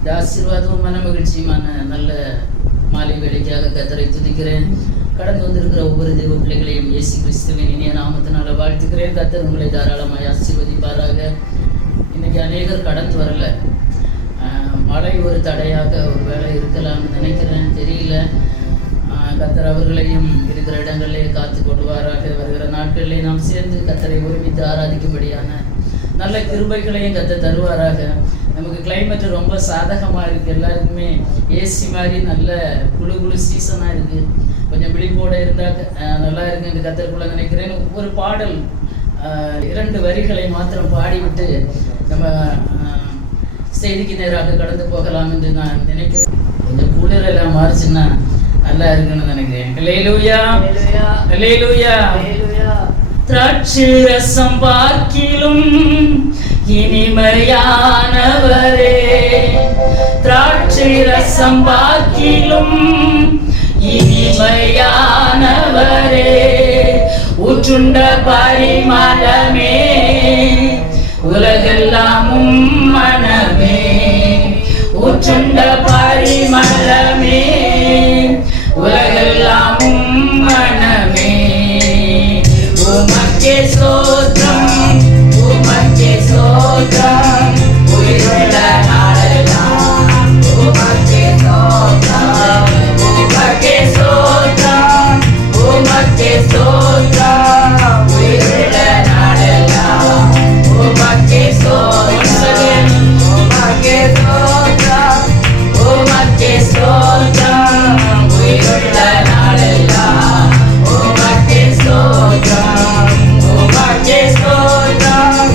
இந்த ஆசீர்வாதமும் மன மகிழ்ச்சியுமான நல்ல மாலை வேலைக்காக கர்த்தரை துதிக்கிறேன். கடந்து வந்திருக்கிற ஒவ்வொரு தெய்வ பிள்ளைகளையும் இயேசு கிறிஸ்துவின் இனிய நாமத்தினால வாழ்த்துக்கிறேன். கர்த்தர் உங்களை தாராளமாய் ஆசீர்வதிப்பாராக. இன்னைக்கு அநேகர் கடந்து வரல, மழை ஒரு தடையாக ஒரு வேலை இருக்கலாம்னு நினைக்கிறேன், தெரியல. கர்த்தர் அவர்களையும் இருக்கிற இடங்களிலே காத்து கொள்வாராக. வருகிற நாட்களிலே நாம் சேர்ந்து கர்த்தரை ஒருமித்து ஆராதிக்கும்படியான நல்ல கிருபைகளையும் கர்த்தர் தருவாராக. நமக்கு கிளைமேட் ரொம்ப சாதகமாக இருக்குது, எல்லாருக்குமே ஏசி மாதிரி நல்ல குழு சீசனாக இருக்குது. கொஞ்சம் விழிப்போடு இருந்தால் நல்லா இருக்கு என்று கர்த்தருக்குள்ள நினைக்கிறேன். ஒரு பாடல் 2 வரிகளை மாத்திரம் பாடிவிட்டு நம்ம செய்திக்கு நேராக கடந்து போகலாம் என்று நான் நினைக்கிறேன். கொஞ்சம் குளிரெல்லாம் மாறிச்சுன்னா நல்லா இருக்குன்னு நினைக்கிறேன். அல்லேலூயா, அல்லேலூயா. திராட்சை ரசம் பார்க்கிலும் இனிமையானவரே, திராட்சை ரசம் பார்க்கிலும் இனிமையானவரே, ஊற்றுண்ட பரிமளமே உலகெல்லாமும் மனமே, ஊற்றுண்ட பரிமளமே உலகெல்லாமும் மனமே, உமக்கே ஸ்தோத்திரம், உமக்கே ஸ்தோத்திரம், உயிருள்ள நாளெல்லாம் உமக்கே ஸ்தோத்திரம், உமக்கே ஸ்தோத்திரம், உமக்கே ஸ்தோத்திரம், உயிருள்ள நாளெல்லாம் உமக்கே ஸ்தோத்திரம், உமக்கே ஸ்தோத்திரம், உமக்கே ஸ்தோத்திரம், உயிருள்ள நாளெல்லாம் உமக்கே ஸ்தோத்திரம், உமக்கே ஸ்தோத்திரம்,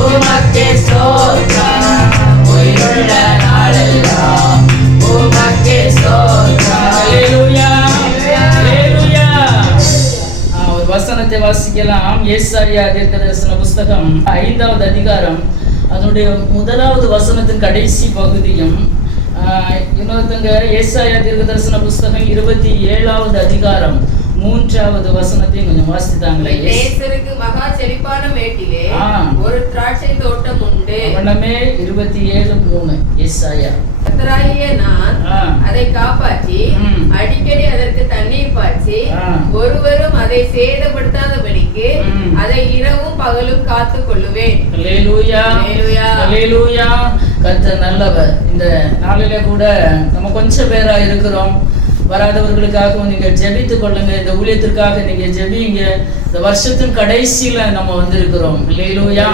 உமக்கே ஸ்தோத்திரம், உயிருள்ள நாளெல்லாம் உமக்கே ஸ்தோத்திரம். அல்லேலூயா, அல்லேலூயா. ஒரு வசனத்தை வாசிக்கலாம். ஏசாயா தீர்க்கதரிசன புஸ்தகம் 5வது அதிகாரம், அதனுடைய 1வது வசனத்தின் கடைசி பகுதியும், இன்னொருத்தங்க ஏசாயா தீர்க்கதரிசன புஸ்தகம் 27வது அதிகாரம் 3வது வசனத்தையும் கொஞ்சம் வாசித்தாங்களே. நேசருக்கு மகா செழிப்பான மேட்டிலே ஒரு திராட்சை தோட்டம் உண்டு. வண்ணமே 27:3 ஏசாயா. கர்த்தராகிய நான் அதை காப்பாற்றி அடிக்கடி அதற்கு தண்ணீர் பாய்ச்சி ஒருவரும் அதை சேதப்படுத்தாதபடிக்கு அதை இரவும் பகலும் காத்து கொள்ளுவேன். அல்லேலூயா, அல்லேலூயா. கர்த்தர் நல்லவர். இந்த நாளிலே கூட நம்ம கொஞ்சம் பேரா இருக்கிறோம். வராதவர்களுக்காகவும் நீங்க ஜெபித்து கொள்ளுங்க. இந்த ஊழியத்திற்காக நீங்க ஜெபிங்க. இந்த வருஷத்தின் கடைசியில நம்ம வந்திருக்கிறோம். அல்லேலூயா.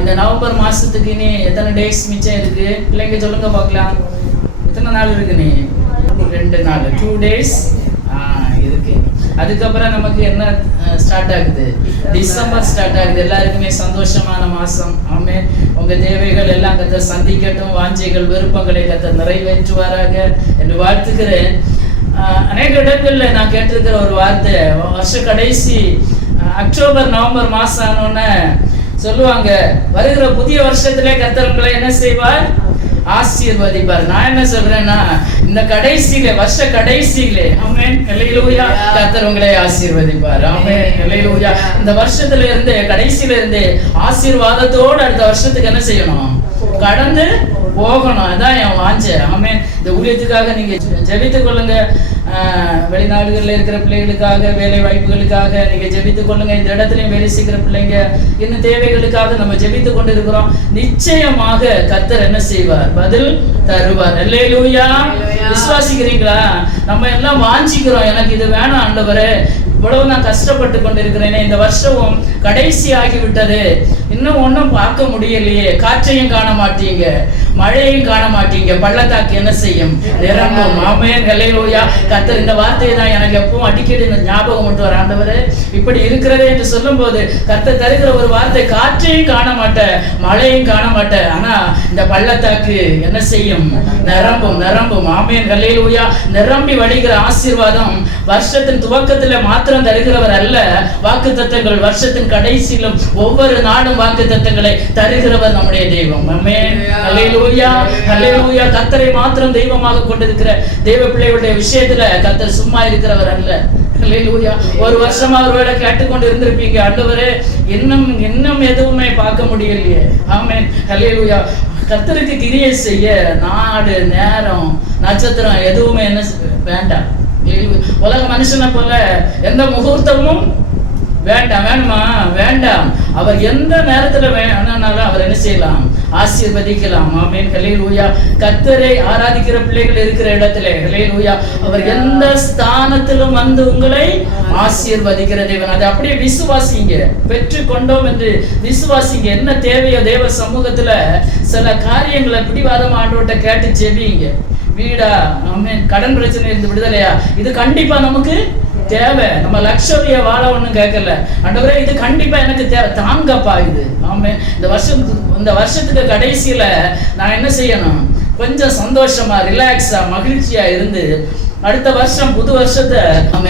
இந்த நவம்பர் மாசத்துக்கு இனி எத்தனை டேஸ் மிச்சம் இருக்கு? பிள்ளைங்க சொல்லுங்க பார்க்கலாம். எத்தனை நாள் இருக்கு? நீ 2 நாள், 2 days இருக்கு. அதுக்கப்புறம் நமக்கு என்ன ஸ்டார்ட் ஆகுது? டிசம்பர் ஸ்டார்ட் ஆகுது. எல்லாருக்குமே சந்தோஷமான மாசம். ஆமென். உங்க தேவைகள் எல்லாம் கர்த்தர் சந்திக்கட்டும். வாஞ்சைகள் விருப்பங்களை கர்த்தர் நிறைவேற்றுவாராக என்று வாழ்த்துக்கிறேன். அநேக இடங்கள்ல நான் கேட்டிருக்கிற ஒரு வார்த்தை, வருஷ கடைசி அக்டோபர் நவம்பர் மாசம் ஆனோன்னு சொல்லுவாங்க, வருகிற புதிய வருஷத்திலே கர்த்தர் உங்களை என்ன செய்வார்? ஆசீர்வதிப்பார். நான் என்ன சொல்றேன்னா, இந்த கடைசியில, வருஷ கடைசியிலே, ஆமென், அல்லேலூயா, கர்த்தர் உங்களை ஆசீர்வதிப்பார். ஆமென், அல்லேலூயா. இந்த வருஷத்துல இருந்து, கடைசியில இருந்து ஆசீர்வாதத்தோடு அடுத்த வருஷத்துக்கு என்ன செய்யணும்? கடந்து போகணும். அதான் என் வாஞ்சை. ஆமென். இந்த ஊழியத்துக்காக நீங்க ஜெபித்துக் கொள்ளுங்க. வெளிநாடுகளில் இருக்கிற பிள்ளைகளுக்காக, வேலை வாய்ப்புகளுக்காக நீங்க ஜெபித்துக் கொள்ளுங்க. இந்த இடத்துலயும் வேலை செய்கிற பிள்ளைங்க இன்னும் தேவைகளுக்காக நம்ம ஜெபித்துக் கொண்டு இருக்கிறோம். நிச்சயமாக கர்த்தர் என்ன செய்வார்? பதில் தருவார். அல்லேலூயா. விசுவாசிக்கிறீங்களா? நம்ம எல்லாம் வாஞ்சிக்கிறோம், எனக்கு இது வேணாம் ஆண்டவரே, இவ்வளவு நான் கஷ்டப்பட்டு கொண்டிருக்கிறேனே, இந்த வருஷமும் கடைசி ஆகிவிட்டது, இன்னும் ஒன்றும் பார்க்க முடியலையே, காற்றையும் காண மாட்டீங்க, மழையும் காண மாட்டீங்க, பள்ளத்தாக்கு என்ன செய்யும்? நிரம்பும். ஆமென், அல்லேலூயா. கர்த்தர் இந்த வார்த்தையை தான் எனக்கு எப்பவும் அடிக்கடி இந்த ஞாபகம் மட்டும் வர, ஆண்டவரே இப்படி இருக்கிறதே என்று சொல்லும் போது கர்த்தர் தருகிற ஒரு வார்த்தை, காற்றையும் காண மாட்டேன், மழையும் காண மாட்டேன், ஆனா இந்த பள்ளத்தாக்கு என்ன செய்யும்? நிரம்பும், நிரம்பும். ஆமென், அல்லேலூயா. நிரம்பி வழிகிற ஆசீர்வாதம் வருஷத்தின் துவக்கத்துல மாத்திரம் தருகிறவர் அல்ல, வாக்கு தத்தங்கள் வருஷத்தின் கடைசியிலும் ஒவ்வொரு நாடும் வாக்கு தத்தங்களை தருகிறவர் நம்முடைய தெய்வம். ஆமென், அல்லேலூயா, அல்லேலூயா. கர்த்தரை மாத்திரம் தெய்வமாக கொண்டிருக்கிற தெய்வ பிள்ளைகளுடைய விஷயத்துல கர்த்தர் சும்மா இருக்கிறவர் அல்ல. அல்லேலூயா. ஒரு வருஷமா ஒருவேளை கேட்டுக்கொண்டு இருந்திருப்பீங்க, ஆண்டவரே இன்னும் எதுவுமே பார்க்க முடியலையே. ஆமென், அல்லேலூயா. கர்த்தருக்கு கிரியை செய்ய நாடு, நேரம், நட்சத்திரம் எதுவுமே என்ன வேண்டாம். உலக மனுஷனை போல எந்த முகூர்த்தமும் வேண்டாம். வேணுமா? வேண்டாம். அவர் எந்த நேரத்துல வேணாலும் அவர் என்ன செய்யலாம்? ஆசீர்வதிக்கலாம். ஆமென். ஹல்லேலூயா. கர்த்தரை ஆராதிக்கிற பிள்ளைகள் இருக்கிற இடத்துல ஹல்லேலூயா அவர் எந்த ஸ்தானத்திலும் வந்து உங்களை ஆசீர்வதிக்கிற தேவன். அதை அப்படியே விசுவாசிங்க. பெற்று கொண்டோம் என்று விசுவாசிங்க. என்ன தேவையோ தேவ சமூகத்துல சில காரியங்களை பிடிவாதம் ஆண்டவர்கிட்ட கேட்டு ஜெபிங்க. வீடா, ஆமென், கடன் பிரச்சனை இருந்து விடுதலையா, இது கண்டிப்பா நமக்கு தேவை. நம்ம லக்ஷரிய வாழ ஒண்ணும் கேட்கல. ஆண்டவரே இது கண்டிப்பா எனக்கு தேவை, தாங்கப்பா இது. ஆமென். இந்த வருஷத்துக்கு கடைசியில நான் என்ன செய்யணும்? கொஞ்சம் சந்தோஷமா, ரிலாக்ஸா, மகிழ்ச்சியா இருந்து அடுத்த வருஷம் புது வருஷத்தை நம்ம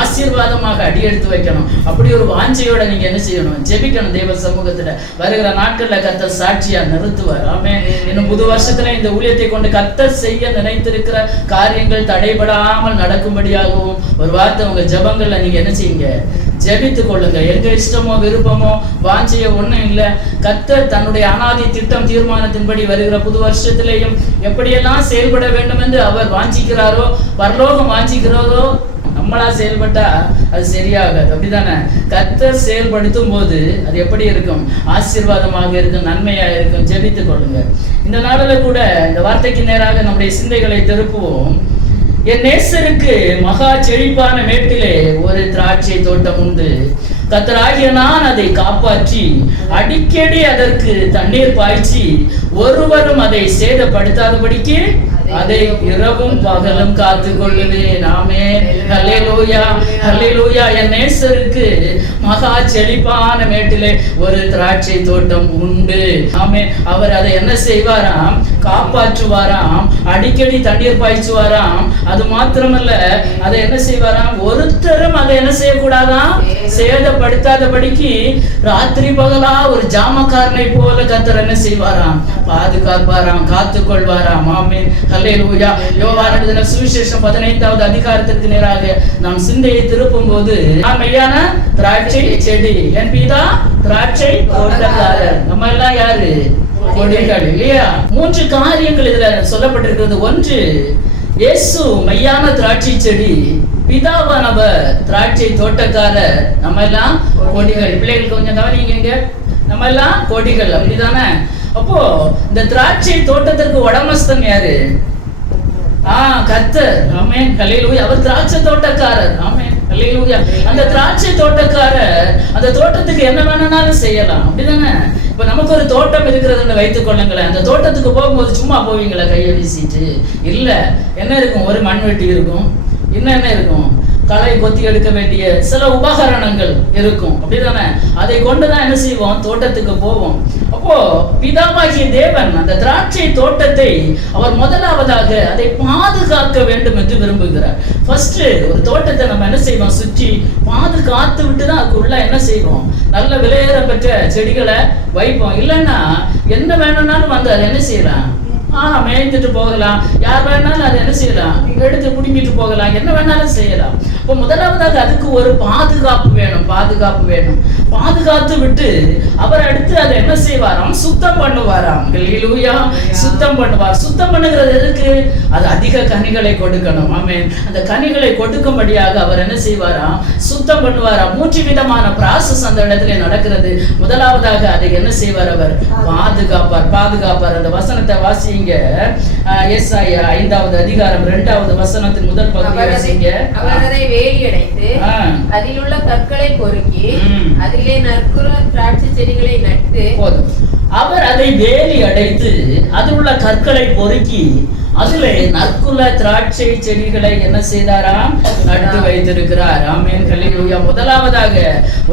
ஆசீர்வாதமாக அடி எடுத்து வைக்கணும். அப்படி ஒரு வாஞ்சையோட நீங்க என்ன செய்யணும்? ஜெபிக்கணும். தேவ சமூகத்துல வருகிற நாட்கள்ல கர்த்தர் சாட்சியா நிறுத்துவார். ஆமென். இன்னும் புது வருஷத்துல இந்த ஊழியத்தை கொண்டு கர்த்தர் செய்ய நினைத்திருக்கிற காரியங்கள் தடைபடாமல் நடக்கும்படியாகவும் ஒரு வார்த்தை உங்க ஜெபங்கள்ல நீங்க என்ன செய்யுங்க? ஜெபித்து கொள்ளுங்க. எங்க இஷ்டமோ விருப்பமோ வாஞ்சையோ ஒண்ணும் இல்லை. கர்த்தர் தன்னுடைய அனாதி திட்டம் தீர்மானத்தின்படி வருகிற புது வருஷத்திலேயும் எப்படியெல்லாம் செயல்பட வேண்டும் என்று அவர் வாஞ்சிக்கிறாரோ, பரலோகம் வாஞ்சிக்கிறாரோ, நம்மளா செயல்பட்டா அது சரியாகாது. அப்படித்தானே? கர்த்தர் செயல்படுத்தும் போது அது எப்படி இருக்கும்? ஆசீர்வாதமாக இருக்கும், நன்மையா இருக்கும். ஜெபித்துக் கொள்ளுங்க. இந்த நாளில கூட இந்த வார்த்தைக்கு நேராக நம்முடைய சிந்தைகளை திருப்புவோம். என் நேசருக்கு மகா செழிப்பான மேட்டிலே ஒரு திராட்சை தோட்டம் உண்டு. கர்த்தராகிய நான் அதை காப்பாற்றி அடிக்கடி அதற்கு தண்ணீர் பாய்ச்சி ஒருவரும் அதை சேதப்படுத்தாதபடிக்கு அதை இரவும் பகலும் காத்து கொள்ளுவேன். ஆமென். ஹல்லேலூயா. ஹல்லேலூயா. என் நேசருக்கு மகா செழிப்பான மேட்டிலே ஒரு திராட்சை தோட்டம் உண்டு. ஆமென். அவர் அதை என்ன செய்வாராம்? காப்பாற்றுவாராம், அடிக்கடி தண்ணீர் பாய்ச்சுவாராம். அது மாத்திரமல்ல, அதை என்ன செய்வாராம்? ஒருத்தரும் அதை என்ன செய்யக்கூடாதாம்? சேதப்படுத்தாதபடிக்கு ராத்திரி பகலா ஒரு ஜாமக்காரனை போல கர்த்தர் என்ன செய்வாராம்? பாதுகாப்பாராம், காத்துக்கொள்வாராம். ஆமென். ஹல்லேலூயா. யோவான் எழுதின சுவிசேஷம் 15வது அதிகாரத்திற்கு நேராக நாம் சிந்தையை திருப்பும் போது, நான் மெய்யான திராட்சை செடி, என் பிதா திராட்சை தோட்டக்காரர். நம்ம எல்லாம் யாரு? கொடிகள் இல்லையா? 3 காரியங்கள் இதுல சொல்லப்பட்டிருக்கிறது. ஒன்று, இயேசு மெய்யான திராட்சை செடி, பிதாவானவர் திராட்சை தோட்டக்காரர், நம்ம எல்லாம் கொடிகள். பிள்ளைகள் கொஞ்சம் கவனிங்க, நம்ம எல்லாம் கொடிகள். அப்படிதானே? அப்போ இந்த திராட்சை தோட்டத்திற்கு உடமஸ்தன் யாரு? கர்த்தர். ஆமென். ஹல்லேலூயா. அவர் திராட்சை தோட்டக்காரர். ஆமென். ஹல்லேலூயா. அந்த திராட்சை தோட்டக்காரர் அந்த தோட்டத்துக்கு என்ன வேணும்னாலும் செய்யலாம். அப்படிதானே? இப்ப நமக்கு ஒரு தோட்டம் இருக்கிறதுன்னு வைத்துக் கொள்ளுங்களேன். அந்த தோட்டத்துக்கு போகும்போது சும்மா போவீங்களா கையை வீசிட்டு? இல்ல. என்ன இருக்கும்? ஒரு மண்வெட்டி இருக்கும், என்ன இருக்கும்? களை கொத்தி எடுக்க வேண்டிய சில உபகரணங்கள் இருக்கும். அப்படிதானே? அதை கொண்டுதான் என்ன செய்வோம்? தோட்டத்துக்கு போவோம். அப்போ பிதாவாகிய தேவன் அந்த திராட்சை தோட்டத்தை அவர் முதலாவதாக அதை பாதுகாக்க வேண்டும் என்று விரும்புகிறார். ஃபர்ஸ்ட் ஒரு தோட்டத்தை நம்ம என்ன செய்வோம்? சுற்றி பாதுகாத்து விட்டுதான் அதுக்குள்ள என்ன செய்வோம்? நல்ல விலையேற பெற்ற செடிகளை வைப்போம். இல்லைன்னா என்ன வேணும்னாலும் வந்து அதை என்ன செய்யலாம்? மேய்ந்துட்டு போகலாம். யார் வேணாலும் அதை என்ன செய்யலாம்? எடுத்து குடிமிட்டு போகலாம். என்ன வேணாலும் செய்யலாம். இப்போ முதலாவதாக அதுக்கு ஒரு பாதுகாப்பு வேணும். பாதுகாப்பு வேணும். பாதுகாத்து விட்டு அவர் அடுத்து அதை என்ன செய்வாராம்? சுத்தம் பண்ணுவாராம். ஹல்லேலூயா. சுத்தம் பண்ணுவார். சுத்தம் பண்ணுகிறது எதுக்கு? அது அதிக கனிகளை கொடுக்கணும். ஆமென். அந்த கனிகளை கொடுக்கும்படியாக அவர் என்ன செய்வாராம்? சுத்தம் பண்ணுவாராம். 3 விதமான ப்ராசஸ் அந்த இடத்துல நடக்கிறது. முதலாவதாக அதை என்ன செய்வார்? அவர் பாதுகாப்பார். பாதுகாப்பார். அந்த வசனத்தை வாசிங்க. ஏசாயா 5வது அதிகாரம் 2வது வசனத்தின் முதல் பகுதியை வாசிங்க. அவர் அதை வேலி அடைத்து அதில் உள்ள கற்களை பொறுக்கி அதிலே நற்குல திராட்சை செடிகளை நட்டு. போதும். அவர் அதை வேலி அடைத்து அதில் உள்ள கற்களை பொறுக்கி அதிலே நற்குல திராட்சை செடிகளை என்ன செய்தாராம்? நட்டு வைத்திருக்கிறார். ஆமென். ஹல்லேலூயா. முதலாவதாக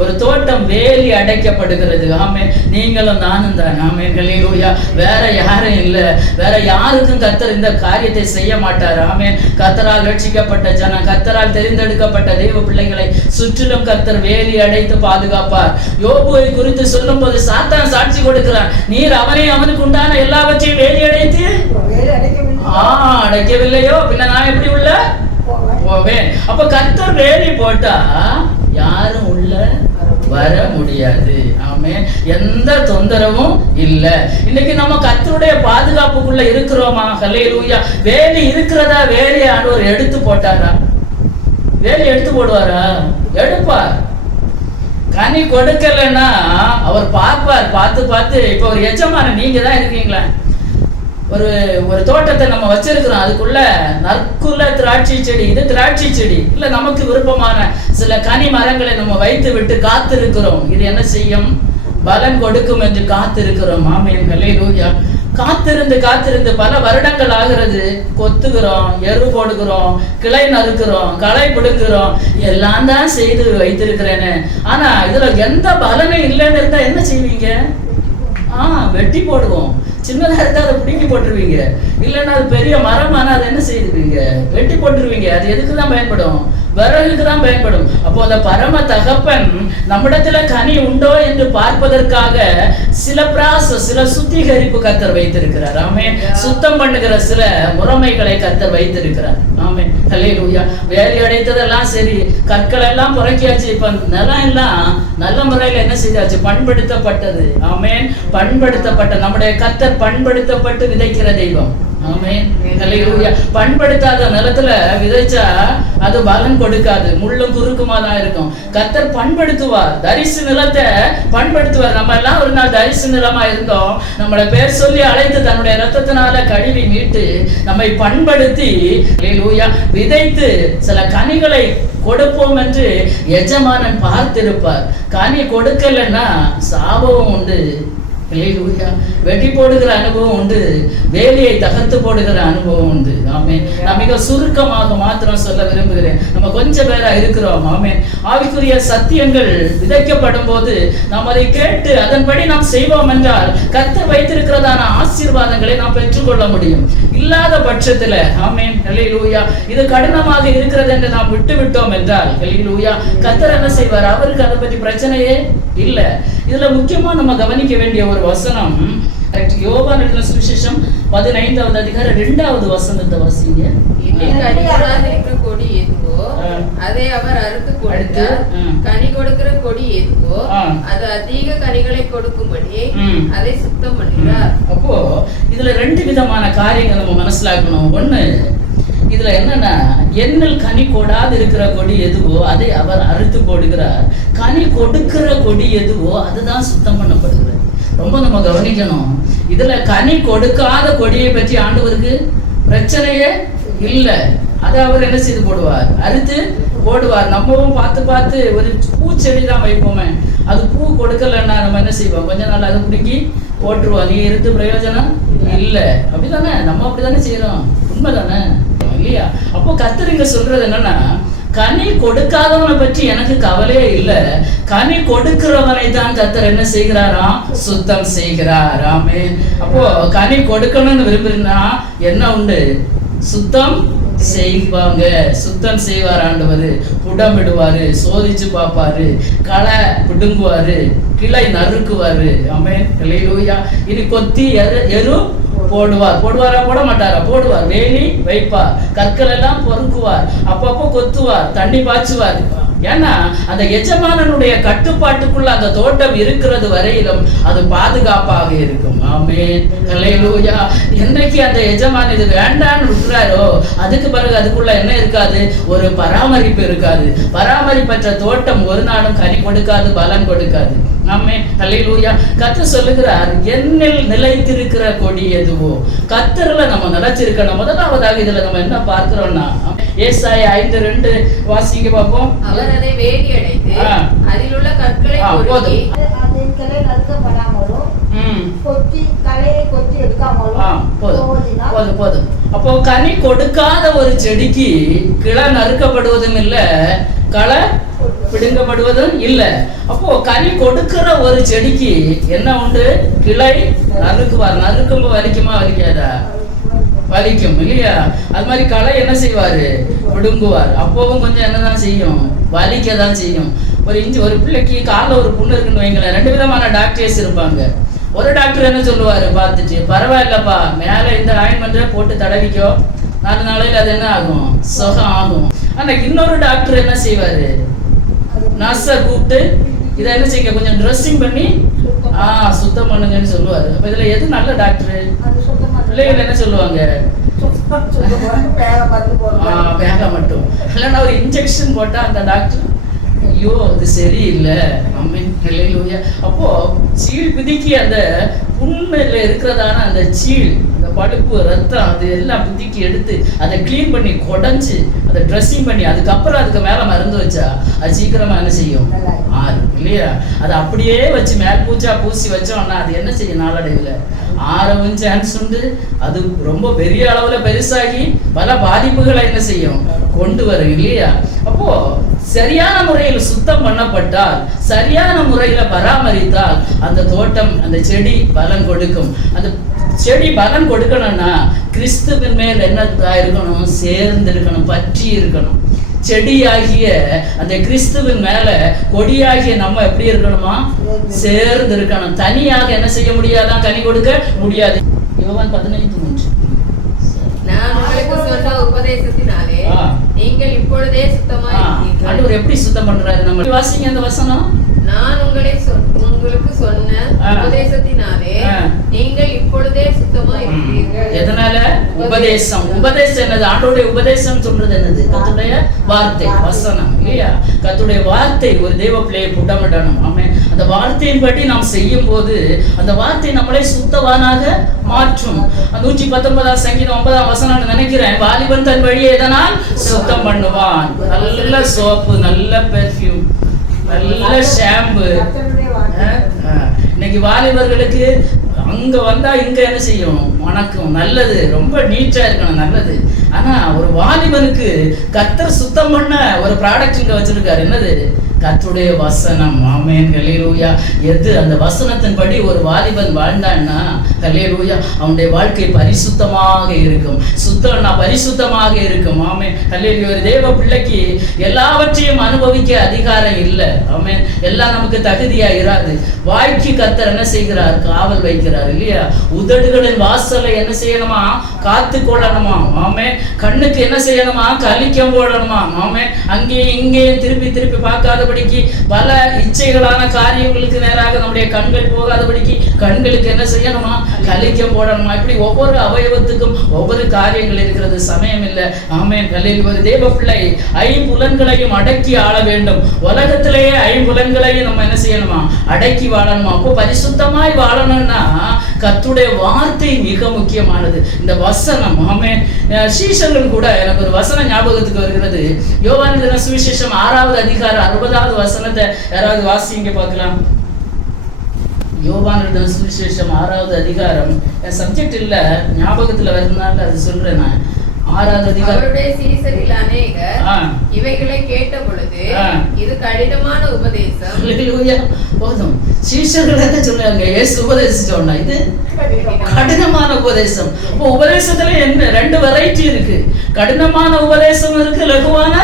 ஒரு தோட்டம் வேலி அடைக்கப்படுகிறது. ஆமென். நீங்களும் நானும் தான். ஆமென். ஹல்லேலூயா. வேற யாரும் இல்ல. வேற யாருக்கும் கர்த்தர் இந்த காரியத்தை செய்ய மாட்டார். ஆமென். கர்த்தரால் ரட்சிக்கப்பட்ட ஜனம், கர்த்தரால் தெரிந்தெடுக்கப்பட்ட தேவ பிள்ளைகளை சுற்றிலும் கர்த்தர் வேலி அடைத்து பாதுகாப்பார். யோபுவை குறித்து சொல்லும் போது சாத்தான் சாட்சி கொடுக்கிறான். நீர் அவனுக்கு உண்டான எல்லாவற்றையும் வேலி அடைத்து அடைக்கவில்லையோ, பின்ன நான் எப்படி உள்ள போவேன்? அப்ப கர்த்தர் வேலி போட்டா யாரும் உள்ள வர முடியாது. ஆமென். எந்த தொந்தரவும் இல்ல. இன்னைக்கு நம்ம கர்த்தருடைய பாதுகாப்புக்குள்ள இருக்கிறோமா? ஹல்லேலூயா. வேலி இருக்கிறதா? வேலையை ஆண்டவர் எடுத்து போட்டாரா? வேலி எடுத்து போடுவாரா? எடுப்பார். கனி கொடுக்கலன்னா அவர் பார்ப்பார். பார்த்து இப்ப ஒரு எஜமான நீங்க தான் இருக்கீங்களா? ஒரு தோட்டத்தை நம்ம வச்சிருக்கிறோம். அதுக்குள்ள நற்குல திராட்சை செடி, இது திராட்சை செடி இல்ல, நமக்கு விருப்பமான சில கனி மரங்களை நம்ம வைத்து விட்டு காத்திருக்கிறோம். இது என்ன செய்யும்? பலன் கொடுக்கும் என்று காத்திருக்கிறோம். ஆமென். ஹல்லேலூயா. காத்திருந்து பல வருடங்கள் ஆகிறது. கொத்துகிறோம், எரு போடுகிறோம், கிளை நறுக்கிறோம், களை பிடுங்குறோம், எல்லாம் தான் செய்து வைத்திருக்கிறேன்னு. ஆனா இதுல எந்த பலனும் இல்லைன்னு இருந்தா என்ன செய்வீங்க? வெட்டி போடுவோம். சின்னதா இருந்தா அதை பிடிங்கி போட்டுருவீங்க. இல்லைன்னா அது பெரிய மரமான அதை என்ன செய்துவீங்க? வெட்டி போட்டுருவீங்க. அது எதுக்கு தான் பயன்படும்? விறகுக்கு தான் பயன்படும். அப்போ அந்த பரம தகப்பன் நம்மிடத்துல கனி உண்டோ என்று பார்ப்பதற்காக சில சுத்திகரிப்பு கர்த்தர் வைத்திருக்கிறார். ஆமென். சுத்தம் பண்ணுகிற சில முறைமைகளை கர்த்தர் வைத்திருக்கிறார். ஆமென். ஹல்லேலூயா. வேலி அடைத்ததெல்லாம் சரி, கற்கள் எல்லாம் புறக்கியாச்சு. இப்ப நிலம் எல்லாம் நல்ல முறையில என்ன செய்தாச்சு? பண்படுத்தப்பட்டது. ஆமென். பண்படுத்தப்பட்ட நம்முடைய கர்த்தர் பண்படுத்தப்பட்டு விதைக்கிற தெய்வம். ஆமென். ஹல்லேலூயா. பண்படுத்தாத நிலத்துல விதைச்சா அது பலன் கொடுக்காது, முள்ளும் குறுக்குமா தான் இருக்கும். கர்த்தர் பண்படுத்துவார். தரிசு நிலத்தை பண்படுத்துவார். நம்ம எல்லாம் ஒரு நாள் தரிசு நிலமா இருந்தோம். நம்மளை பேர் சொல்லி அழைத்து தன்னுடைய ரத்தத்தினால கழுவி மீட்டு நம்மை பண்படுத்தி ஹல்லேலூயா விதைத்து சில கனிகளை கொடுப்போம் என்று எஜமானன் பார்த்திருப்பார். கனி கொடுக்கலன்னா சாபமும் உண்டு. வெட்டி போடுகிற அனுபவம் உண்டு. வேலையை தகர்த்து போடுகிற அனுபவம் உண்டு. ஆமென். நான் மிக சுருக்கமாக மாத்திரம் சொல்ல விரும்புகிறேன். நம்ம கொஞ்சம் பேரா இருக்கிறோம். ஆமென். ஆவிக்குரிய சத்தியங்கள் விதைக்கப்படும் போது நாம் அதை கேட்டு அதன்படி நாம் செய்வோம் என்றால் கர்த்தர் வைத்திருக்கிறதான ஆசீர்வாதங்களை நாம் பெற்றுக்கொள்ள முடியும். இல்லாத பட்சத்துல ஆமென் ஹல்லேலூயா இது கடினமாக இருக்கிறது என்று நாம் விட்டு விட்டோம் என்றால் ஹல்லேலூயா கர்த்தர் என்ன செய்வார்? அவருக்கு அதை பத்தி பிரச்சனையே இல்ல. இதுல முக்கியமா நம்ம கவனிக்க வேண்டிய ஒரு வசனம் யோவான் எழுதின சுவிசேஷம் 15வது அதிகாரம் 2வது வசனத்தை வாசிங்க. கொடி எதுவோ அதை அவர் அறுத்து கொடுத்தார். கனி கொடுக்கிற கொடி எதுவோ அது அதிக கனிகளை கொடுக்கும்படி அதை சுத்தம் பண்ணுகிறார். அப்போ இதுல 2 விதமான காரியங்கள் நம்ம மனசிலாக்கணும். ஒண்ணு, இதுல என்னன்னா எண்ணில் கனி கொடாது இருக்கிற கொடி எதுவோ அதை அவர் அறுத்து போடுகிறார். கனி கொடுக்கிற கொடி எதுவோ அதுதான் சுத்தம் பண்ணப்படுகிறது. ரொம்ப நம்ம கவனிக்கணும். இதுல கனி கொடுக்காத கொடியை பற்றி ஆண்டவருக்கு பிரச்சனையே இல்லை. அதை அவர் என்ன செய்து போடுவார்? அறுத்து போடுவார். நம்மவும் பார்த்து ஒரு பூச்செடி தான் வைப்போமே, அது பூ கொடுக்கலன்னா நம்ம என்ன செய்வோம்? கொஞ்ச நாள் அதை பிடிக்கி போட்டுருவோம். நீ இருந்து பிரயோஜனம் இல்லை. அப்படிதானே? நம்ம அப்படித்தானே செய்யறோம். உண்மைதானே இல்லையா? அப்போ கர்த்தர் இங்க சொல்றது என்னன்னா, கனி கொடுக்காதவனை பற்றி எனக்கு கவலையே இல்லை. கனி கொடுக்கிறவனை தான் கர்த்தர் என்ன செய்கிறாராம்? சுத்தம் செய்கிறார். ஆமென். அப்போ கனி கொடுக்கணும்னு விரும்புறீங்கன்னா என்ன உண்டு? சுத்தம் செய்வாங்க. சுத்தம் செய்வார் ஆண்டவர். புடமிடுவாரு, சோதிச்சு பார்ப்பாரு, களை பிடுங்குவாரு, கிளை நறுக்குவாரு. ஆமென் ஹல்லேலூயா. இனி கொத்தி எரு போடுவாரா? போட மாட்டாரா? போடுவார். வேலி வைப்பார். கற்கள் எல்லாம் பொறுக்குவார். அப்பப்போ கொத்துவார், தண்ணி பாய்ச்சுவார். ஏன்னா அந்த எஜமானனுடைய கட்டுப்பாட்டுக்குள்ள அந்த தோட்டம் இருக்கிறது வரையிலும் அது பாதுகாப்பாக இருக்கும். ஆமென் ஹல்லேலூயா. என்றைக்கு அந்த எஜமான் இது வேண்டான்னு விட்டுறாரோ அதுக்கு பிறகு அதுக்குள்ள என்ன இருக்காது? ஒரு பராமரிப்பு இருக்காது. பராமரிப்பற்ற தோட்டம் ஒரு நாளும் கனி கொடுக்காது, பலன் கொடுக்காது. ஆமென் ஹல்லேலூயா. கர்த்தர் சொல்லுகிறார், என்னில் நிலைத்திருக்கிற கொடி எதுவோ. கர்த்தர்ல நம்ம நிலைச்சிருக்கணும். முதலாவதாக இதுல நம்ம என்ன பார்க்கிறோம்னா ஏசாயா 5:2 வாசிங்க பார்ப்போம். அவர் அதை வேலி அடைத்து அதில் உள்ள கற்களை கொத்தி கிளை நறுக்கப்படாமலும் களையை கொத்தி எடுக்காமலும் போதும். அப்போ கனி கொடுக்காத ஒரு செடிக்கு கிளை நறுக்கப்படுவதும் இல்ல, களை பிடுங்கப்படுவதும் இல்ல. அப்போ கனி கொடுக்கிற ஒரு செடிக்கு என்ன உண்டு? கிளை நறுக்குவார். நறுக்கும்போது வலிக்குமா? வலிக்காதா? வலிக்கும் இல்லையா? அது மாதிரி களை என்ன செய்வாரு? பிடுங்குவார். அப்பவும் கொஞ்சம் என்னதான் செய்யும்? வலிக்கதான் செய்யும். ஒரு பிள்ளைக்கு காலில் ஒரு புண்ணு இருக்குன்னு வைங்களேன், 2 விதமான டாக்டர்ஸ் இருப்பாங்க. ஒரு டாக்டர் என்ன சொல்லுவாரு பார்த்துட்டு, பரவாயில்லப்பா மேல இந்த ஆயின்மெண்ட்டை போட்டு தடவிக்கோ, 4 நாளையில அது என்ன ஆகும்? சுகம் ஆகும். ஆனா இன்னொரு டாக்டர் என்ன செய்வாரு? நர்ஸை கூப்பிட்டு இதை என்ன செய்யுங்க, கொஞ்சம் ட்ரெஸ்ஸிங் பண்ணி சுத்தம் பண்ணுங்கன்னு சொல்லுவாரு. அப்ப இதுல எது நல்ல டாக்டர்? பிள்ளைகள் என்ன சொல்லுவாங்க, வேலை மட்டும் இல்லைன்னா ஒரு இன்ஜெக்ஷன் போட்டா அந்த டாக்டர் ஐயோ அது சரியில்லை. அப்போ சீழ் பிதிக்கி அந்த புண்ணுல இருக்கிறதான அந்த சீழ், அந்த பழுப்பு ரத்தம், அது எல்லாம் பிதிக்கி எடுத்து அதை கிளீன் பண்ணி குடஞ்சி அதை ட்ரெஸ்ஸிங் பண்ணி அதுக்கப்புறம் அதுக்கு மேல மருந்து வச்சா அது சீக்கிரமா என்ன செய்யும், ஆறும் இல்லையா? அதை அப்படியே வச்சு மேல் பூச்சா பூசி வச்சோம்னா அது என்ன செய்யும், நாளடைவில் ஆறவும் சான்ஸ் உண்டு. அது ரொம்ப பெரிய அளவுல பெருசாகி பல பாதிப்புகளை என்ன செய்யும், கொண்டு வரும் இல்லையா? அப்போ சரியான முறையில் சுத்தம் பண்ணப்பட்டால், சரியான முறையில பராமரித்தால் அந்த தோட்டம், அந்த செடி பலன் கொடுக்கும். அந்த செடி பலன் கொடுக்கணும்னா கிறிஸ்துவின் மேல் என்ன இருக்கணும், சேர்ந்து இருக்கணும், பற்றி இருக்கணும். செடியாகிய அந்த கிறிஸ்துவின் மேல கொடியாகிய நம்ம எப்படி இருக்கணுமா, சேர்ந்து இருக்கணும். தனியாக என்ன செய்ய முடியாதான், கனி கொடுக்க முடியாது. யோவான் 15:3. நான் உங்களுக்கு சொன்ன உபதேசத்தினாலே நீங்கள் இப்பொழுதே சுத்தமாய் இருக்கிறீர்கள். ஆண்டவர் எப்படி சுத்தம் பண்றாரு? நம்ம வாசிங்க அந்த வசனம். நான் உங்களுக்கு சொன்ன உபதேசத்தினாலே நீங்கள் இப்பொழுதே சுத்தமாய் இருக்கிறீர்கள். எதனால? உபதேசம். உபதேசம் என்னது? ஆண்டவருடைய உபதேசம் சொல்றது என்னது? கர்த்தருடைய வார்த்தை, வசனம் இல்லையா? கர்த்தருடைய வார்த்தை ஒரு தேவ பிள்ளையை புட்டமிடணும். ஆமென். அந்த வார்த்தையின்படி நாம் செய்யும் போது அந்த வார்த்தை நம்மளை சுத்தவானாக மாற்றும். 119 சங்கீதம் 9 வசனம் நினைக்கிறேன். வாலிபன் தன் வழியை எதனால் சுத்தம் பண்ணுவான்? நல்ல சோப்பு, நல்ல பெர்ஃப்யூம், நல்ல ஷாம்பு. இன்னைக்கு வாலிபர்களுக்கு அங்க வந்தா இங்க என்ன செய்யும், வணக்கம், நல்லது, ரொம்ப நீட்டா இருக்கணும், நல்லது. ஆனா ஒரு வாலிபனுக்கு கர்த்தர் சுத்தம் பண்ண ஒரு ப்ராடக்ட் இங்க வச்சிருக்காரு. என்னது? கர்த்தருடைய வசனம். ஆமென், ஹல்லேலூயா. எது? அந்த வசனத்தின்படி ஒரு வாலிபன் வாழ்ந்தான்னா ஹல்லேலூயா, அவனுடைய வாழ்க்கை பரிசுத்தமாக இருக்கும். சுத்தம்னா பரிசுத்தமாக இருக்கும். ஆமென், ஹல்லேலூயா. ஒரு தேவ பிள்ளைக்கு எல்லாவற்றையும் அனுபவிக்க அதிகாரம் இல்லை. ஆமென். எல்லாம் நமக்கு தகுதியா இராது. வாய்க்கு கர்த்தர் என்ன செய்கிறார், காவல் வைக்கிறார் இல்லையா? உதடுகளின் வாசலை என்ன செய்யணுமா, காத்து கொள்ளணுமா. ஆமென். கண்ணுக்கு என்ன செய்யணுமா, கலிக்கம் போடணுமா. ஆமென். அங்கேயும் இங்கேயும் திருப்பி திருப்பி பார்க்காதபடிக்கு, பல இச்சைகளான காரியங்களுக்கு நேராக நம்முடைய கண்கள் போகாதபடிக்கு கண்களுக்கு என்ன செய்யணுமா, கலிக்கம் போடணுமா. இப்படி ஒவ்வொரு அவயவத்துக்கும் ஒவ்வொரு காரியங்கள் இருக்கிறது. சமயம் இல்லை. ஆமென். ஒரு தேவ பிள்ளை ஐம்புலன்களையும் அடக்கி ஆள வேண்டும். உலகத்திலேயே ஐம்புலன்களையும் நம்ம என்ன செய்யணுமா, அடக்கி வாழணுமா. அப்போ பரிசுத்தமாய் வாழணும்னா கர்த்தருடைய வார்த்தை மிக முக்கியமானது. இந்த வசனம். ஆமென். சீஷர்கள் கூட எனக்கு ஒரு வசனம் ஞாபகத்துக்கு வருகிறது. யோவான் சுவிசேஷம் 6வது அதிகாரம் 60வது வசனத்தை யாராவது வாசிங்க பார்க்கலாம். யோவான் சுவிசேஷம் 6வது அதிகாரம். என் சப்ஜெக்ட் இல்ல, ஞாபகத்துல வருதுனால அது சொல்றேன் நான். 6வது அதிகாரம். அவருடைய சீசரில் அநேகர் இவைகளை கேட்ட பொழுது இது கடினமான உபதேசம். ஹல்லேலூயா. போதும். சீஷர்கள் என்ன சொல்றாங்க, இயேசு உபதேசிச்சோம்னா இது கடினமான உபதேசம். இப்போ உபதேசத்துல என்ன 2 வெரைட்டி இருக்கு. கடினமான உபதேசம் இருக்கு, லகுவான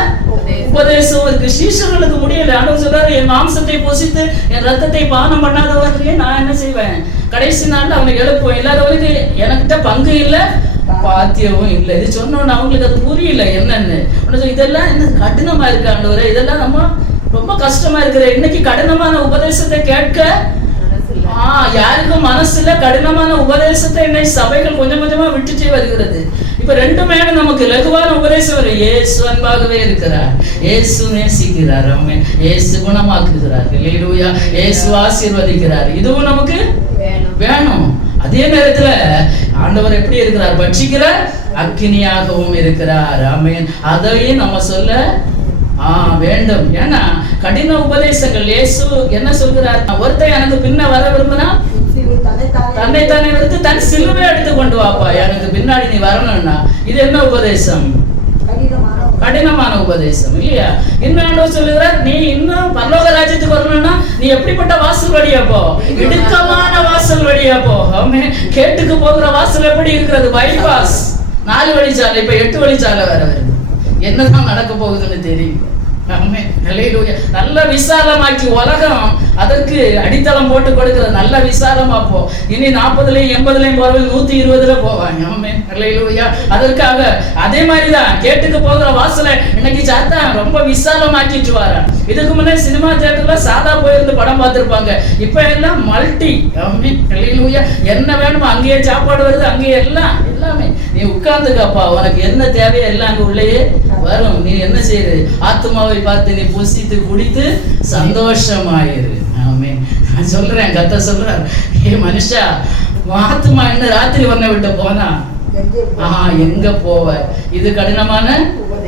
உபதேசம் இருக்கு. சீஷர்களுக்கு முடியல. ஆண்டவர் சொல்றாரு, என் மாம்சத்தை புசித்து என் ரத்தத்தை பானம் பண்ணாதவர்களே நான் என்ன செய்வேன், கடைசி நாள்ல அவனுக்கு எழுப்புவேன். இல்லாதவனுக்கு எனக்கிட்ட பங்கு இல்லை, பாத்தியமும் இல்லை. இது சொன்னோன்னு அவங்களுக்கு அது புரியல என்னன்னு. இதெல்லாம் என்ன கடினமா இருக்கு ஆண்டவரே, இதெல்லாம் நம்ம ரொம்ப கஷ்டமா இருக்கிற. இன்னைக்கு கடினமான உபதேசத்தை கேட்க யாருக்கும் மனசுல கடினமான உபதேசத்தை இன்னைக்கு சபைகள் கொஞ்சம் கொஞ்சமா விட்டுட்டே வருகிறது. இப்ப 2மே நமக்கு லகுவான உபதேசம் வரும். இயேசு அன்பாகவே இருக்கிறார், இயேசு நேசிக்கிறார், ஆமென், இயேசு குணமாக்குகிறார், ஹல்லேலூயா, இயேசு ஆசீர்வதிக்கிறார். இதுவும் நமக்கு வேணும். அதே நேரத்துல ஆண்டவர் எப்படி இருக்கிறார், பட்சிக்கிற அக்கினியாகவும் இருக்கிறார். ஆமென். அதையும் நம்ம சொல்ல வேண்டும். ஏன்னா கடின உபதேசங்கள். இயேசு என்ன சொல்கிறார், ஒருத்தர் எனக்கு பின்ன வர விரும்பினா தன்னை தானே எடுத்து தன் சிலுவை எடுத்து கொண்டு வாப்பா, எனக்கு பின்னாடி நீ வரணும்னா. இது என்ன உபதேசம், கடினமான உபதேசம் இல்லையா? இன்னும் சொல்லுகிறார், நீ இன்னும் பரலோக ராஜ்யத்துக்கு வரணும்னா நீ எப்படிப்பட்ட வாசல் வழியா போ, இடுக்கமான வாசல் வழியா போ. ஆமென். கேட்டுக்கு போகிற வாசல் எப்படி இருக்கிறது, பைபாஸ் 4 வழிச்சாலை, இப்ப 8 வழிச்சாலை வேற வருது. என்னதான் நடக்க போகுதுன்னு தெரியும். ஆமென். ஹல்லேலூயா. நல்ல விசாலமாக்கி உலகம் அதற்கு அடித்தளம் போட்டு கொடுக்கிற நல்ல விசாலமா போ. இனி 40லயும் 80லயும் போறவங்க 120ல போவாங்க. ஆமென். ஹல்லேலூயா. அதற்காக அதே மாதிரிதான் கேட்டுக்கு போகிற வாசலை இன்னைக்கு சாத்தான் ரொம்ப விசாலமாக்கிட்டு வரான். இதுக்கு முன்னே சினிமா தியேட்டர்ல சாதா போயிருந்து படம் பார்த்திருப்பாங்க. இப்ப எல்லாம் மல்டி. ஆமென். ஹல்லேலூயா. என்ன வேணுமோ அங்கேயே சாப்பாடு வருது, அங்கேயே எல்லாமே. நீ உட்கார்ந்துக்கப்பா, உனக்கு என்ன தேவையோ எல்லாம் அங்க உள்ளேயே வரும். நீ என்ன செய்யுது? ஆத்மாவை பார்த்து நீ புசித்து குடித்து சந்தோஷமாயிரு. ஆமென். நான் சொல்றேன், கர்த்தர் சொல்றார், ஏ மனுஷா, ஆத்மா என்ன ராத்திரி ஒன்ன விட்டு போனா எங்க போவ? இது கடினமான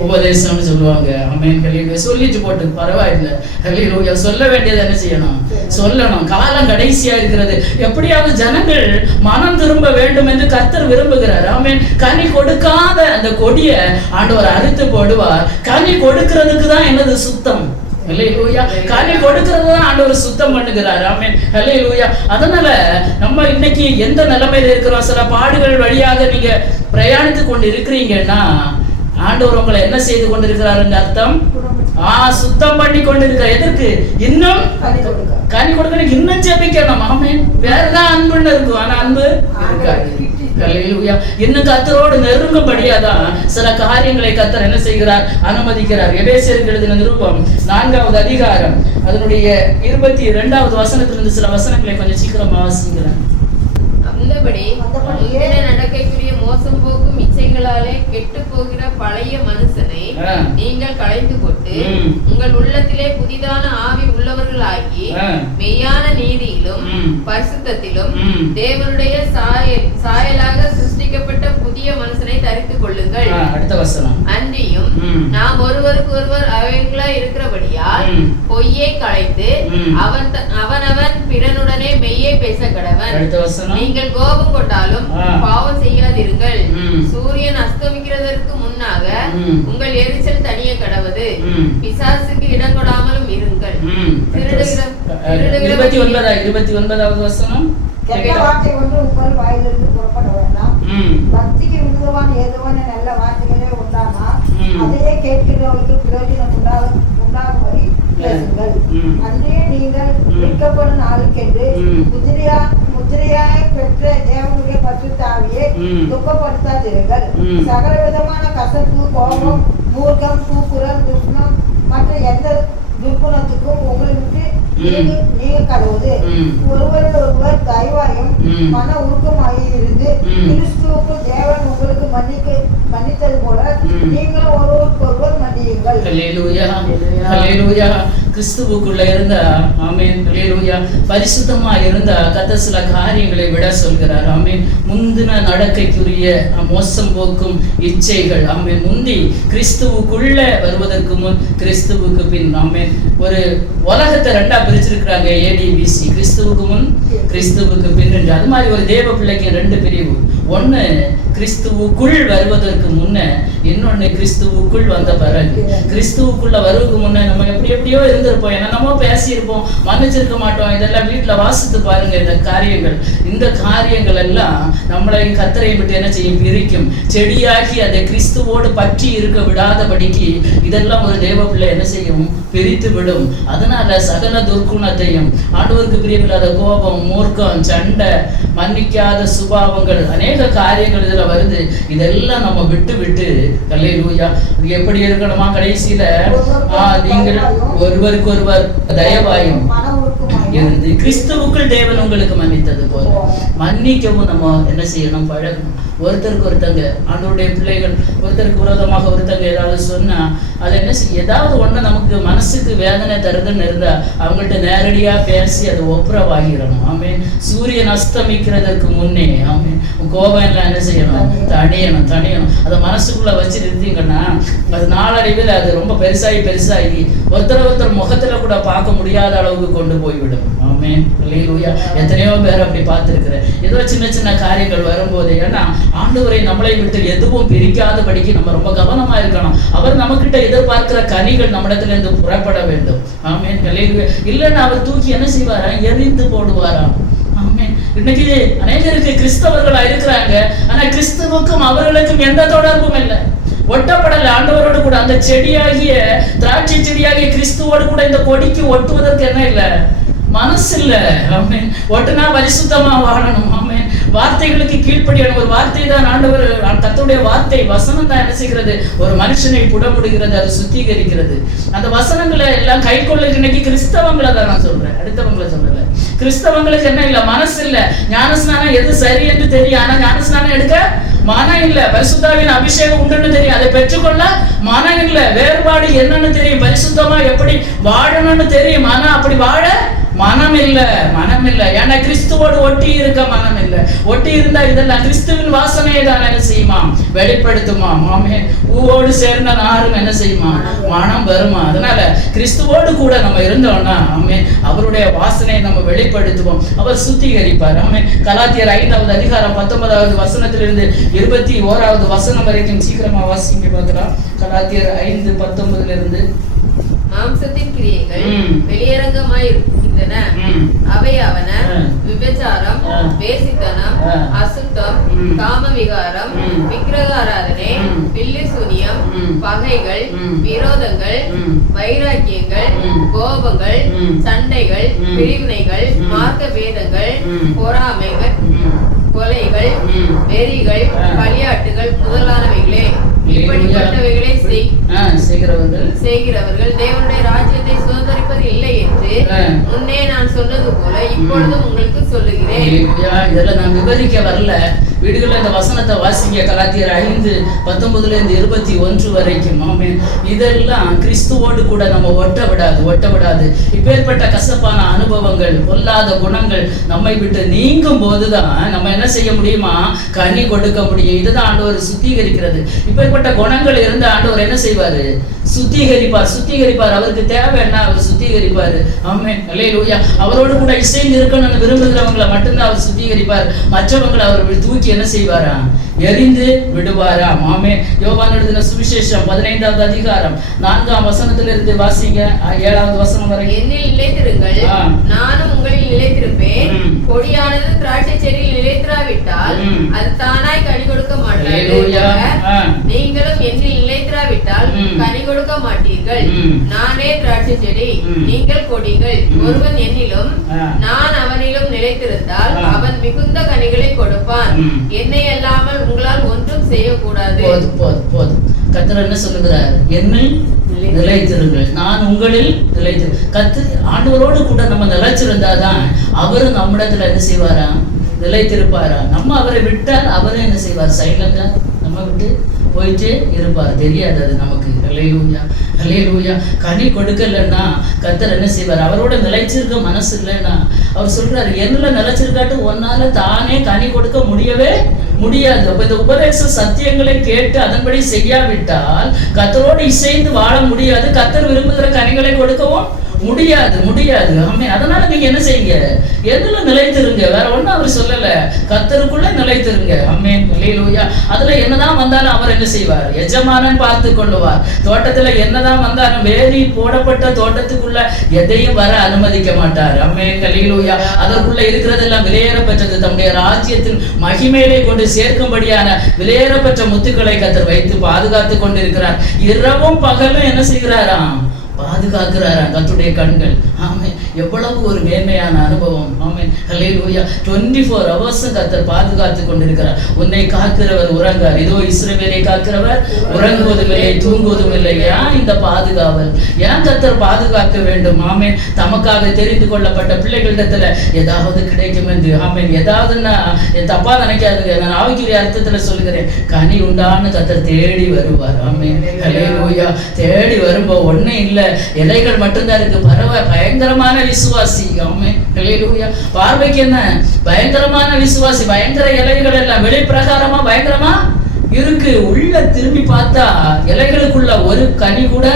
உபதேசம்னு சொல்லுவாங்க. ஆமென். ஹல்லேலூயா. சொல்லிட்டு போட்டு பரவாயில்லை. ஹல்லேலூயா. சொல்ல வேண்டியது என்ன செய்யணும்? சொல்லணும். காலம் கடைசியா இருக்கிறது. எப்படியாவது ஜனங்கள் மனம் திரும்ப வேண்டும் என்று கர்த்தர் விரும்புகிறார். ஆமென். கனி கொடுக்காத அந்த கொடியை ஆண்டவர் அறுத்து போடுவார். கனி கொடுக்கிறதுக்கு தான் என்னது? சுத்தம். ஹல்லேலூயா. கனி கொடுக்கிறது தான் ஆண்டவர் சுத்தம் பண்ணுகிறார். ஆமென். ஹல்லேலூயா. அதனால நம்ம இன்னைக்கு எந்த நிலைமையில இருக்கிறோம்? சில பாடுகள் வழியாக நீங்க பிரயாணித்து கொண்டு இருக்கிறீங்கன்னா ஆண்டவர் உங்களை என்ன செய்து கொண்டிருக்கிறாருங்க அர்த்தம்? சுத்தம் பண்ணி கொண்டிருக்கிற. எதற்கு? இன்னும் கனி கொடுக்கணும், இன்னும் ஜெபிக்கணும். ஆமென். வேறதான் அன்புன்னு இருக்கும், ஆனா அன்பு இருக்காது. ஹல்லேலூயா. இன்னும் கர்த்தரோடு நெருங்கும்படியாதான் சில காரியங்களை கர்த்தர் என்ன செய்கிறார்? அனுமதிக்கிறார். எபேசியருக்கு எழுதின நிருபம் 4வது அதிகாரம் அதனுடைய 22வது வசனத்திலிருந்து சில வசனங்களை கொஞ்சம் சீக்கிரமா வாசிக்கிறேன். அந்தபடி நடக்கைக்குரிய மோசம் போக்கும் இச்சைகளாலே கெட்டு போகிற பழைய மனுஷனை நீங்கள் களைந்து போட்டு உங்கள் உள்ளத்திலே புதிதான ஆவி உள்ளவர்களாகி மெய்யான நீதியிலும் பரிசுத்தத்திலும் தேவனுடைய சாயலாக சிருஷ்டிக்கப்பட்ட புதிய மனுஷனை தரித்துக் கொள்ளுங்கள். அடுத்த வசனம். அன்றியும் நாம் ஒருவருக்கு ஒருவர் அவைகளா இருக்கிறபடியால் பொய்யை களைத்து அவனவன் பிறனுடனே மெய்யை பேச கடவன். நீங்கள் கோபம் கொண்டாலும் பாவம் செய்யாதிருங்கள். சூரியன் அஸ்தமிக்கிறதற்கு முன்னாக உங்கள் எரிச்சல் தனிய கடவது. பிசாசுக்கு இடம் கொடாமலும் இருங்கள். 29வது வசனம். கெட்ட வார்த்தை ஒன்று உங்கள் வாயிலிருந்து புறப்பட வேண்டாம். பக்திக்கு விருதமான ஏதுவான நல்ல வார்த்தைகளே உண்டானா அதையே கேட்கிறவர்களுக்கு பிரயோஜனம் உண்டாகும்படி பேசுங்கள். அன்றே நீங்கள் மீட்கப்படும் நாளுக்கென்று முத்திரையாய் பெற்ற தேவனுடைய பரிசுத்த ஆவியை துக்கப்படுத்தாதிருங்கள். சகல விதமான கசப்பு, கோபம், மூர்க்கம், கூக்குரல், துஷ்ணம் மற்ற எந்த துர்க்குணத்துக்கும் உங்களை விட்டு நீங்க கடவுது. ஒருவரில் ஒருவர் தயவாயும் மன உருக்கமாகி இருந்து கிறிஸ்துவுக்கு தேவன் உங்களுக்கு மன்னித்தது போல நீங்களும் ஒருவருக்கு ஒருவர் மன்னியுங்கள். ஹல்லேலூயா. ஹல்லேலூயா. கிறிஸ்துவுக்குள்ள இருந்தா, ஆமென். ஹல்லேலூயா. பரிசுத்தமா இருந்தா கர்த்தர் சில காரியங்களை விட சொல்கிறார். ஆமென். முந்தின நடக்கைக்குரிய மோசம் போக்கும் இச்சைகள். ஆமென். முந்தி கிறிஸ்துவுக்குள்ள வருவதற்கு முன், கிறிஸ்துவுக்கு பின். ஆமென். ஒரு உலகத்தை ரெண்டா பிரிச்சிருக்கிறாங்க, ADBC. கிறிஸ்துவுக்கு முன், கிறிஸ்துவுக்கு பின் என்று. அது மாதிரி ஒரு தேவ பிள்ளைக்கு 2 பிரிவு. ஒண்ணு கிறிஸ்துவுக்குள் வருவதற்கு முன்ன, இன்னொன்னு கிறிஸ்துவுக்குள் வந்த பிறகு. கிறிஸ்துவுக்குள்ள வருவதற்கு முன்ன நம்ம எப்படியோ இருந்திருப்போம், என்னென்னமோ பேசியிருப்போம், மன்னிச்சிருக்க மாட்டோம். இதெல்லாம் வீட்டுல வாசித்து பாருங்க. இந்த காரியங்கள் எல்லாம் நம்மளை கர்த்தரை விட்டு என்ன செய்யும்? பிரிக்கும். செடியாகி அதை கிறிஸ்துவோடு பற்றி இருக்க விடாதபடிக்கு இதெல்லாம் ஒரு தேவ பிள்ளை என்ன செய்யும்? பிரித்து விடும். அதனால சகல துர்க்குணத்தையும், ஆண்டவருக்கு பிரியமில்லாத கோபம், மூர்க்கம், சண்டை, மன்னிக்காத சுபாவங்கள், அநேக காரியங்கள் இதுல வருது. இதெல்லாம் நம்ம விட்டு ஹல்லேலூயா. எப்படி இருக்கணுமா? கடைசியில நீங்கள் ஒருவருக்கு ஒருவர் தயவாயும் இருந்து கிறிஸ்துவுக்குள் தேவன் உங்களுக்கு மன்னித்தது போல மன்னிக்கவும் நம்ம என்ன செய்யணும்? பழகணும். ஒருத்தருக்கு ஒருத்தங்க, ஆண்டவருடைய பிள்ளைகள் ஒருத்தருக்கு விரோதமாக ஒருத்தங்க ஏதாவது சொன்னா அது என்ன செய்ய, ஏதாவது ஒண்ணு நமக்கு மனசுக்கு வேதனை தருதுன்னு இருந்தா அவங்கள்ட்ட நேரடியா பேசி அதை ஒப்புரவாகிடணும். ஆமென். சூரியன் அஸ்தமிக்கிறதுக்கு முன்னே, ஆமென், கோபம் எல்லாம் என்ன செய்யணும்? தணியணும். அதை மனசுக்குள்ள வச்சு நிறுத்தீங்கன்னா அது நாளடைவில் அது ரொம்ப பெருசாகி ஒருத்தர் முகத்துல கூட பார்க்க முடியாத அளவுக்கு கொண்டு போய்விடும். ஆமென். ஹல்லேலூயா. எத்தனையோ பேர் அப்படி பார்த்திருக்கிறேன். ஏதோ சின்ன காரியங்கள் வரும்போது, ஏன்னா ஆண்டவரை நம்மளை விட்டு எதுவும் பிரிக்காதபடிக்கு நம்ம ரொம்ப கவனமா இருக்கணும். அவர் நம்மகிட்ட எதிர்பார்க்கிற கனிகள் நம்மிடத்துல இருந்து புறப்பட வேண்டும். ஆமென். ஹல்லேலூயா. இல்லைன்னா அவர் தூக்கி என்ன செய்வாரா? எரிந்து போடுவாராம். ஆமென். இன்னைக்கு அநேகருக்கு கிறிஸ்தவர்களா இருக்கிறாங்க, ஆனா கிறிஸ்துவுக்கும் அவர்களுக்கும் எந்த தொடர்பும் இல்லை. ஒட்டப்படல ஆண்டவரோடு கூட. அந்த செடியாகிய திராட்சை செடியாகிய கிறிஸ்துவோடு கூட இந்த கொடிக்கு ஒட்டுவதற்கு என்ன இல்லை? மனசு இல்ல. ஆமென். ஒட்டுனா பரிசுத்தமா வாழணும். ஆமென். வார்த்தைகளுக்கு கீழ்ப்படியான ஒரு வார்த்தை தான் ஆண்டவர், கர்த்தருடைய வார்த்தை வசனம் தான் என்ன செய்கிறது? ஒரு மனுஷனை புடமுடுகிறது, அது சுத்திகரிக்கிறது. அந்த வசனங்களை எல்லாம் கை கொள்ளுக்கு இன்னைக்கு கிறிஸ்தவங்களை தான் நான் சொல்றேன், அடுத்தவங்களை சொல்லல. கிறிஸ்தவங்களுக்கு என்ன இல்ல? மனசு இல்ல. ஞானஸ்நானம் எது சரி என்று தெரியும், ஆனா ஞானஸ்நானம் எடுக்க மனம் இல்ல. பரிசுத்தாவின் அபிஷேகம் உண்டுன்னு தெரியும், அதை பெற்றுக்கொள்ள மனம் இல்ல. வேறுபாடு என்னன்னு தெரியும், பரிசுத்தமா எப்படி வாழணும்னு தெரியும், ஆனா அப்படி வாழ மனம் இல்ல. மனம் இல்ல. ஏன்னா கிறிஸ்துவோடு ஒட்டி இருக்க மனம் இல்ல. ஒட்டி இருந்தா இதெல்லாம் கிறிஸ்துவின் வாசனையை தான் என்ன செய்யுமா? வெளிப்படுத்துமா? ஆமே. பூவோடு சேர்ந்த நாரும் என்ன செய்யுமா? மனம் வருமா? அதனால கிறிஸ்துவோடு கூட நம்ம இருந்தோம்னா ஆமே அவருடைய வாசனையை நம்ம வெளிப்படுத்துவோம். அவர் சுத்திகரிப்பார். ஆமே. கலாத்தியர் 5வது அதிகாரம் 19வது வசனத்திலிருந்து 21வது வசனம் வரைக்கும் சீக்கிரமா வாசிங்க பார்க்கலாம். கலாத்தியர் 5:19 மாம்சத்தின் கிரியைகள் வெளியரங்கமாய் இருக்கின்றன. அவையாவன விபச்சாரம், வேசித்தனம், அசுத்தம், காம விகாரம், விக்கிரக ஆராதனை, பில்லி சூனியம், பகைகள், விரோதங்கள், வைராக்கியங்கள், கோபங்கள், சண்டைகள், பிரிவினைகள், மார்க்க வேதங்கள், பொறாமைகள், கொலைகள், வெறிகள், களியாட்டுகள் முதலானவைகளே. இப்படிப்பட்டவைகளை செய்கிறவர்கள் தேவனுடைய ராஜ்யத்தை சுதந்தரிப்பது இல்லை என்று முன்னே நான் சொன்னது போல இப்பொழுதும் உங்களுக்கு சொல்லுகிறேன். இதெல்லாம் நான் விவரிக்க வரல. வீடுகளில் இந்த வசனத்தை வாசிங்க. கலாத்தியர் 5:19 21 வரைக்கும். ஆமென். இதெல்லாம் கிறிஸ்துவோடு கூட நம்ம ஒட்ட விடாது. இப்பேற்பட்ட கசப்பான அனுபவங்கள், பொல்லாத குணங்கள் நம்மை விட்டு நீங்கும் போதுதான் நம்ம என்ன செய்ய முடியுமா? கனி கொடுக்க முடியும். இதுதான் ஆண்டவர் சுத்திகரிக்கிறது. இப்பேற்பட்ட குணங்கள் இருந்த ஆண்டவர் என்ன செய்வாரு? சுத்திகரிப்பார். அவருக்கு தேவை என்ன? அவர் சுத்திகரிப்பாரு. ஆமென். அல்லேலூயா. அவரோடு கூட இசைந்து இருக்கணும்னு விரும்புகிறவங்களை மட்டும்தான் அவர் சுத்திகரிப்பார். மற்றவங்களை அவர் தூக்கி என்ன செய்வாரா? எரிந்து விடுவாராம். ஆமென். யோவான் எழுதின சுவிசேஷம் 15வது அதிகாரம் 4ஆம் வசனத்திலிருந்து வாசிங்க 7வது வசனம் வரை. என்னில் நிலைத்திருங்கள், நானும் உங்களில் நிலைத்திருப்பேன். கொடியானது திராட்சை செடியில் நிலைத்திராவிட்டால் அது தானாய் கனி கொடுக்க மாட்டாது. நீங்களும் என்னில் நிலைத்திராவிட்டால் கனி கொடுக்க மாட்டீர்கள். நானே திராட்சை செடி, நீங்கள் கொடிகள். ஒருவன் என்னிலும் நான் அவனிலும் நிலைத்திருந்தால் அவன் மிகுந்த கனிகளை கொடுப்பான். என்னை அல்லாமல் உங்களால் ஒன்றும் செய்யக்கூடாது. போதும். கர்த்தர் என்ன சொல்லுகிறார்? என்னில் நிலைத்திருங்கள், நான் உங்களில் ஆண்டவரோடு கூட நம்ம நிலைச்சிருந்தாதான் அவரும் நம்மிடத்துல என்ன செய்வாரா? நிலைத்திருப்பாரா? நம்ம அவரை விட்டால் அவரும் என்ன செய்வார்? சைலண்டா நம்ம விட்டு போயிட்டு இருப்பார். தெரியாது அது நமக்கு. அல்லேலூயா. கனி கொடுக்கலன்னா கர்த்தர் என்ன செய்வார்? அவரோட நிலைச்சிருக்க மனசு இல்லைன்னா அவர் சொல்றாரு, என்னல நிலைச்சிருக்காட்டு ஒன்னால தானே கனி கொடுக்க முடியவே முடியாது. அப்ப இந்த உபதேச சத்தியங்களை கேட்டு அதன்படி செய்யாவிட்டால் கர்த்தரோடு இசைந்து வாழ முடியாது. கர்த்தர் விரும்புகிற கனிகளை கொடுக்கவும் முடியாது. ஆமென். அதனால நீங்க என்ன செய்யுங்க? எதுல நிலைத்திருங்க. வேற ஒண்ணும் அவர் சொல்லல. கர்த்தருக்குள்ள நிலைத்திருங்க. ஆமென். அல்லேலூயா. அதுல என்னதான் வந்தாலும் அவர் என்ன செய்வார்? எஜமானன் பார்த்து கொள்ளுவார். தோட்டத்துல என்னதான் வந்தாலும் வேலி போடப்பட்ட தோட்டத்துக்குள்ள எதையும் வர அனுமதிக்க மாட்டார். ஆமென். அல்லேலூயா. அதற்குள்ள இருக்கிறதெல்லாம் விலையேறப்பட்டது. தம்முடைய ராஜ்யத்தின் மகிமையிலே கொண்டு சேர்க்கும்படியான விலையேறப்பட்ட முத்துக்களை கர்த்தர் வைத்து பாதுகாத்து கொண்டிருக்கிறார். இரவும் பகலும் என்ன செய்கிறாராம்? பாதுகாக்கிறாரா கர்த்தருடைய கண்கள். ஆமென். எவ்வளவு ஒரு மேன்மையான அனுபவம். ஆமென். அல்லேலூயா. 24 hours கர்த்தர் பாதுகாத்து கொண்டிருக்கிறார். உன்னை காக்கிறவர் உறங்கார். இதோ இஸ்ரவேலை காக்கிறவர் உறங்குவதும் இல்லை, தூங்குவதும் இல்லை. ஏன் இந்த பாதுகாவல்? ஏன் கர்த்தர் பாதுகாக்க வேண்டும்? ஆமென். தமக்காக தெரிந்து கொள்ளப்பட்ட பிள்ளைகளிடத்துல ஏதாவது கிடைக்கும் என்று. ஆமென். ஏதாவதுன்னா தப்பா நினைக்காதுங்க. நான் ஆவிக்குரிய அர்த்தத்துல சொல்லுகிறேன். கனி உண்டான்னு கர்த்தர் தேடி வருவார். ஆமென். அல்லேலூயா. தேடி வரும்போ ஒண்ணே இல்ல, இலைகள் மட்டும்தான் இருக்கு. பயங்கரமான விசுவாசி. ஆமென். அல்லேலூயா. பார்வைக்கு என்ன? பயங்கரமான விசுவாசி. பயங்கர இலைகள் எல்லாம் வெளிப்பிரகாரமா பயங்கரமா இருக்கு. உள்ள திரும்பி பார்த்தா இலைகளுக்குள்ள ஒரு கனி கூட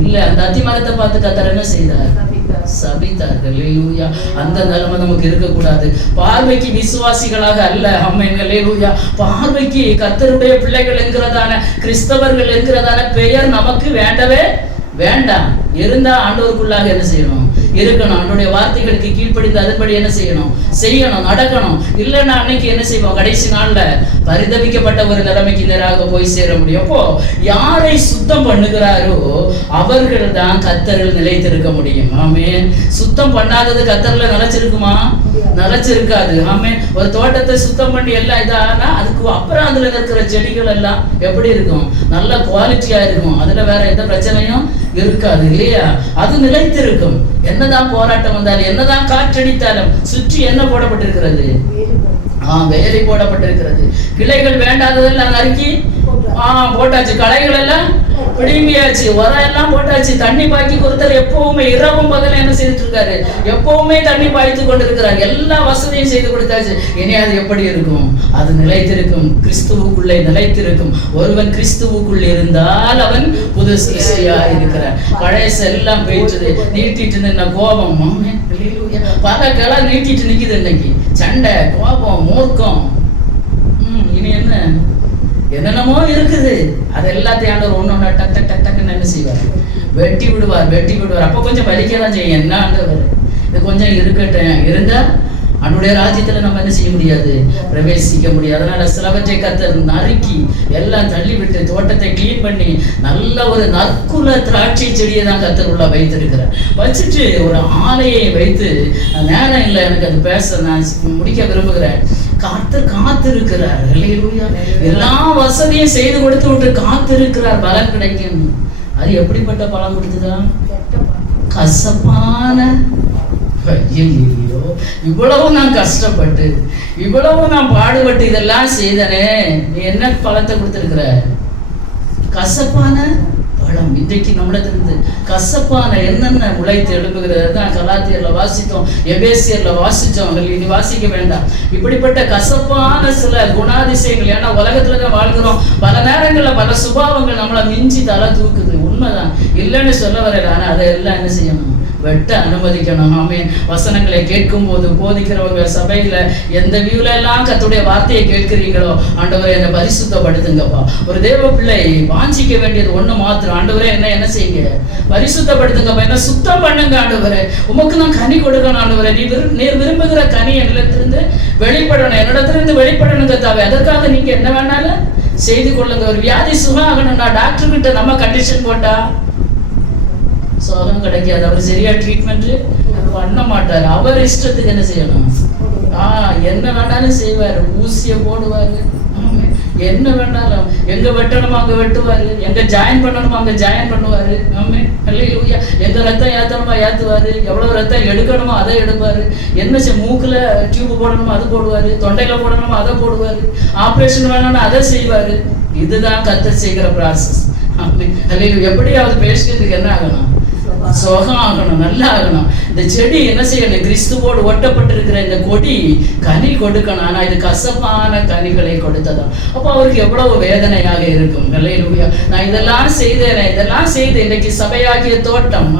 இல்ல. அந்த அத்திமரத்தை பார்த்து கர்த்தர் என்ன செய்தார்? சபித்தார்கள். அல்லேலூயா. அந்த நிலைமை நமக்கு இருக்கக்கூடாது. பார்வைக்கு விசுவாசிகளாக அல்ல. ஆமென். அல்லேலூயா. பார்வைக்கு கர்த்தருடைய பிள்ளைகள் என்கிறதான கிறிஸ்தவர்கள் என்கிறதான பெயர் நமக்கு வேண்டவே வேண்டாம். இருந்தா ஆண்டவருக்குள்ளாக என்ன செய்யணும்? இருக்கணும். அவனுடைய வார்த்தைகளுக்கு கீழ்ப்படிந்து அதன்படி என்ன செய்யணும், நடக்கணும். இல்லைன்னா அன்னைக்கு என்ன செய்வோம், கடைசி நாள்ல பரிதபிக்கப்பட்ட ஒரு நிலைமைக்கு நேராக போய் சேர முடியும். அப்போ யாரை சுத்தம் பண்ணுகிறாரோ அவர்கள் தான் கர்த்தரில் நிலைத்திருக்க முடியும். ஆமென். சுத்தம் பண்ணாதது கர்த்தர்ல நிலைச்சிருக்குமா? நிலைச்சிருக்காது. ஆமென். ஒரு தோட்டத்தை சுத்தம் பண்ணி எல்லாம் இதானா அதுக்கு அப்புறம் அதுல இருக்கிற செடிகள் எல்லாம் எப்படி இருக்கும், நல்ல குவாலிட்டியா இருக்கும். அதுல வேற எந்த பிரச்சனையும் இருக்காது இல்லையா? அது நிலைத்திருக்கும். என்னதான் போராட்டம் வந்தாலும், என்னதான் காற்றடித்தாலும் சுற்றி என்ன போடப்பட்டிருக்கிறது? வேலி போடப்பட்டிருக்கிறது. கிளைகள் வேண்டாததெல்லாம் நறுக்கி போட்டாச்சு, களைகள் எல்லாம் பிடுங்கியாச்சு, உரம் எல்லாம் போட்டாச்சு, தண்ணி பாய்ச்சி கொடுத்தாரு. எப்பவுமே இரவும் பகல என்ன செய்துட்டு இருக்காரு, எப்பவுமே தண்ணி பாய்த்து கொண்டிருக்கிறார். எல்லா வசதியும் செய்து கொடுத்தாச்சு. இனி அது எப்படி இருக்கும்? அது நிலைத்திருக்கும். கிறிஸ்துவுக்குள்ளே நிலைத்திருக்கும். ஒருவன் கிறிஸ்துவுக்குள் இருந்தால் அவன் புது சிருஷ்டியா இருக்கிறார். பழைய எல்லாம் போயிட்டு நீட்டிட்டு நின்ன கோபம், பல கிளை நீட்டிட்டு நிக்குது. இன்னைக்கு சண்டை, கோபம், மூர்க்கம், இனி என்னென்னமோ இருக்குது. அது எல்லாத்தையும் ஆண்டவர் ஒன்னொன்னு டக் டக் டக் டக்குன்னு என்ன செய்வார், வெட்டி விடுவார். அப்ப கொஞ்சம் வலிக்கதான் செய்யும். என்ன ஆண்டவர் இது கொஞ்சம் இருக்கட்டும், இருந்தா அவனுடைய ராஜ்யத்துல நம்ம என்ன செய்ய முடியாது, பிரவேசிக்க முடியாது. அதனால சிலவற்றை கர்த்தர் நறுக்கி எல்லாம் தள்ளி விட்டு தோட்டத்தை கிளீன் பண்ணி நல்ல ஒரு நற்குல திராட்சை செடியை தான் கர்த்தர் உள்ள வைத்திருக்கிறார். வச்சுட்டு ஒரு ஆலையை வைத்து, நேரம் இல்லை எனக்கு அது பேச, நான் முடிக்க விரும்புகிறேன். கர்த்தர் காத்திருக்கிறார். எல்லா வசதியும் செய்து கொடுத்து விட்டு காத்திருக்கிறார், பலன் கிடைக்கும். அது எப்படிப்பட்ட பலன் கொடுத்துதான்? கசப்பான. ஐயோ, இவ்வளவு நான் கஷ்டப்பட்டு, இவ்வளவு நான் பாடுபட்டு இதெல்லாம் செய்தனே, நீ என்ன பலத்தை கொடுத்திருக்கிற? கசப்பான பழம். இன்றைக்கு நம்மிடத்திலிருந்து கசப்பான என்னென்ன முளைத்து எழுப்புகிறது தான் கலாத்தியர்ல வாசித்தோம், எபேசியர்ல வாசித்தோம். இனி வாசிக்க வேண்டாம். இப்படிப்பட்ட கசப்பான சில குணாதிசயங்கள். ஏன்னா உலகத்துலதான் வாழ்கிறோம். பல நேரங்கள்ல பல சுபாவங்கள் நம்மளை மிஞ்சி தலை தூக்குது. உண்மைதான், இல்லைன்னு சொல்ல வரல. ஆனா அதெல்லாம் என்ன செய்யணும், வெட்ட அனுமதிக்கணும். ஆமென். வசனங்களை கேட்கும் போது போதிக்கிறவங்க சபையில எந்த வியூல எல்லாம் கர்த்தருடைய வார்த்தையை கேட்கிறீங்களோ, ஆண்டவரே என்னை பரிசுத்தப்படுத்துங்கப்பா. ஒரு தேவ பிள்ளை வாஞ்சிக்க வேண்டியது ஒண்ணு மாத்திரம், ஆண்டவரே என்ன செய்யுங்க, பரிசுத்தப்படுத்துங்கப்பா, என்ன சுத்தம் பண்ணுங்க ஆண்டவரே. உமக்கு நான் கனி கொடுக்கணும் ஆண்டவரே. நீர் விரும்புகிற கனி என்னிடத்திலிருந்து வெளிப்படணும், என்னிடத்திலிருந்து வெளிப்படணுங்க தாவே. அதற்காக நீங்க என்ன வேணாலும் செய்து கொள்ளுங்க. ஒரு வியாதி சுகம் ஆகணும்னா டாக்டர் கிட்ட நம்ம கண்டிஷன் போட்டா சுகம் கிடைக்காது. அவர் சரியா ட்ரீட்மெண்ட் பண்ண மாட்டாரு. அவர் இஷ்டத்துக்கு என்ன செய்யணும், என்ன வேணாலும் செய்வாரு. ஊசிய போடுவாரு, என்ன வேணாலும் எங்க வெட்டணுமோ அங்க வெட்டுவாரு, எங்க ஜாயின் பண்ணணுமோ அங்க ஜாயின் பண்ணுவாரு. எங்க ரத்தம் ஏத்தணுமோ ஏத்துவாரு, எவ்வளவு ரத்தம் எடுக்கணுமோ அதை எடுப்பாரு. என்ன மூக்குல டியூப் போடணுமோ அது போடுவாரு, தொண்டையில போடணுமோ அதை போடுவாரு, ஆபரேஷன் வேணும்னு அதை செய்வாரு. இதுதான் கர்த்தர் செய்கிற ப்ராசஸ். எப்படியாவது பேசுறதுக்கு என்ன ஆகணும், சுகம் ஆகணும், நல்லா ஆகணும். இந்த செடி என்ன செய்யணும், கிறிஸ்துவோடு ஒட்டப்பட்டிருக்கிற இந்த கொடி கனி கொடுக்கணும். ஆனா இது கசப்பான கனிகளை கொடுத்ததான். அப்போ அவருக்கு எவ்வளவு வேதனையாக இருக்கும். அல்லேலூயா. நான் இதெல்லாம் செய்து இன்றைக்கு சபையாகிய தோட்டம்,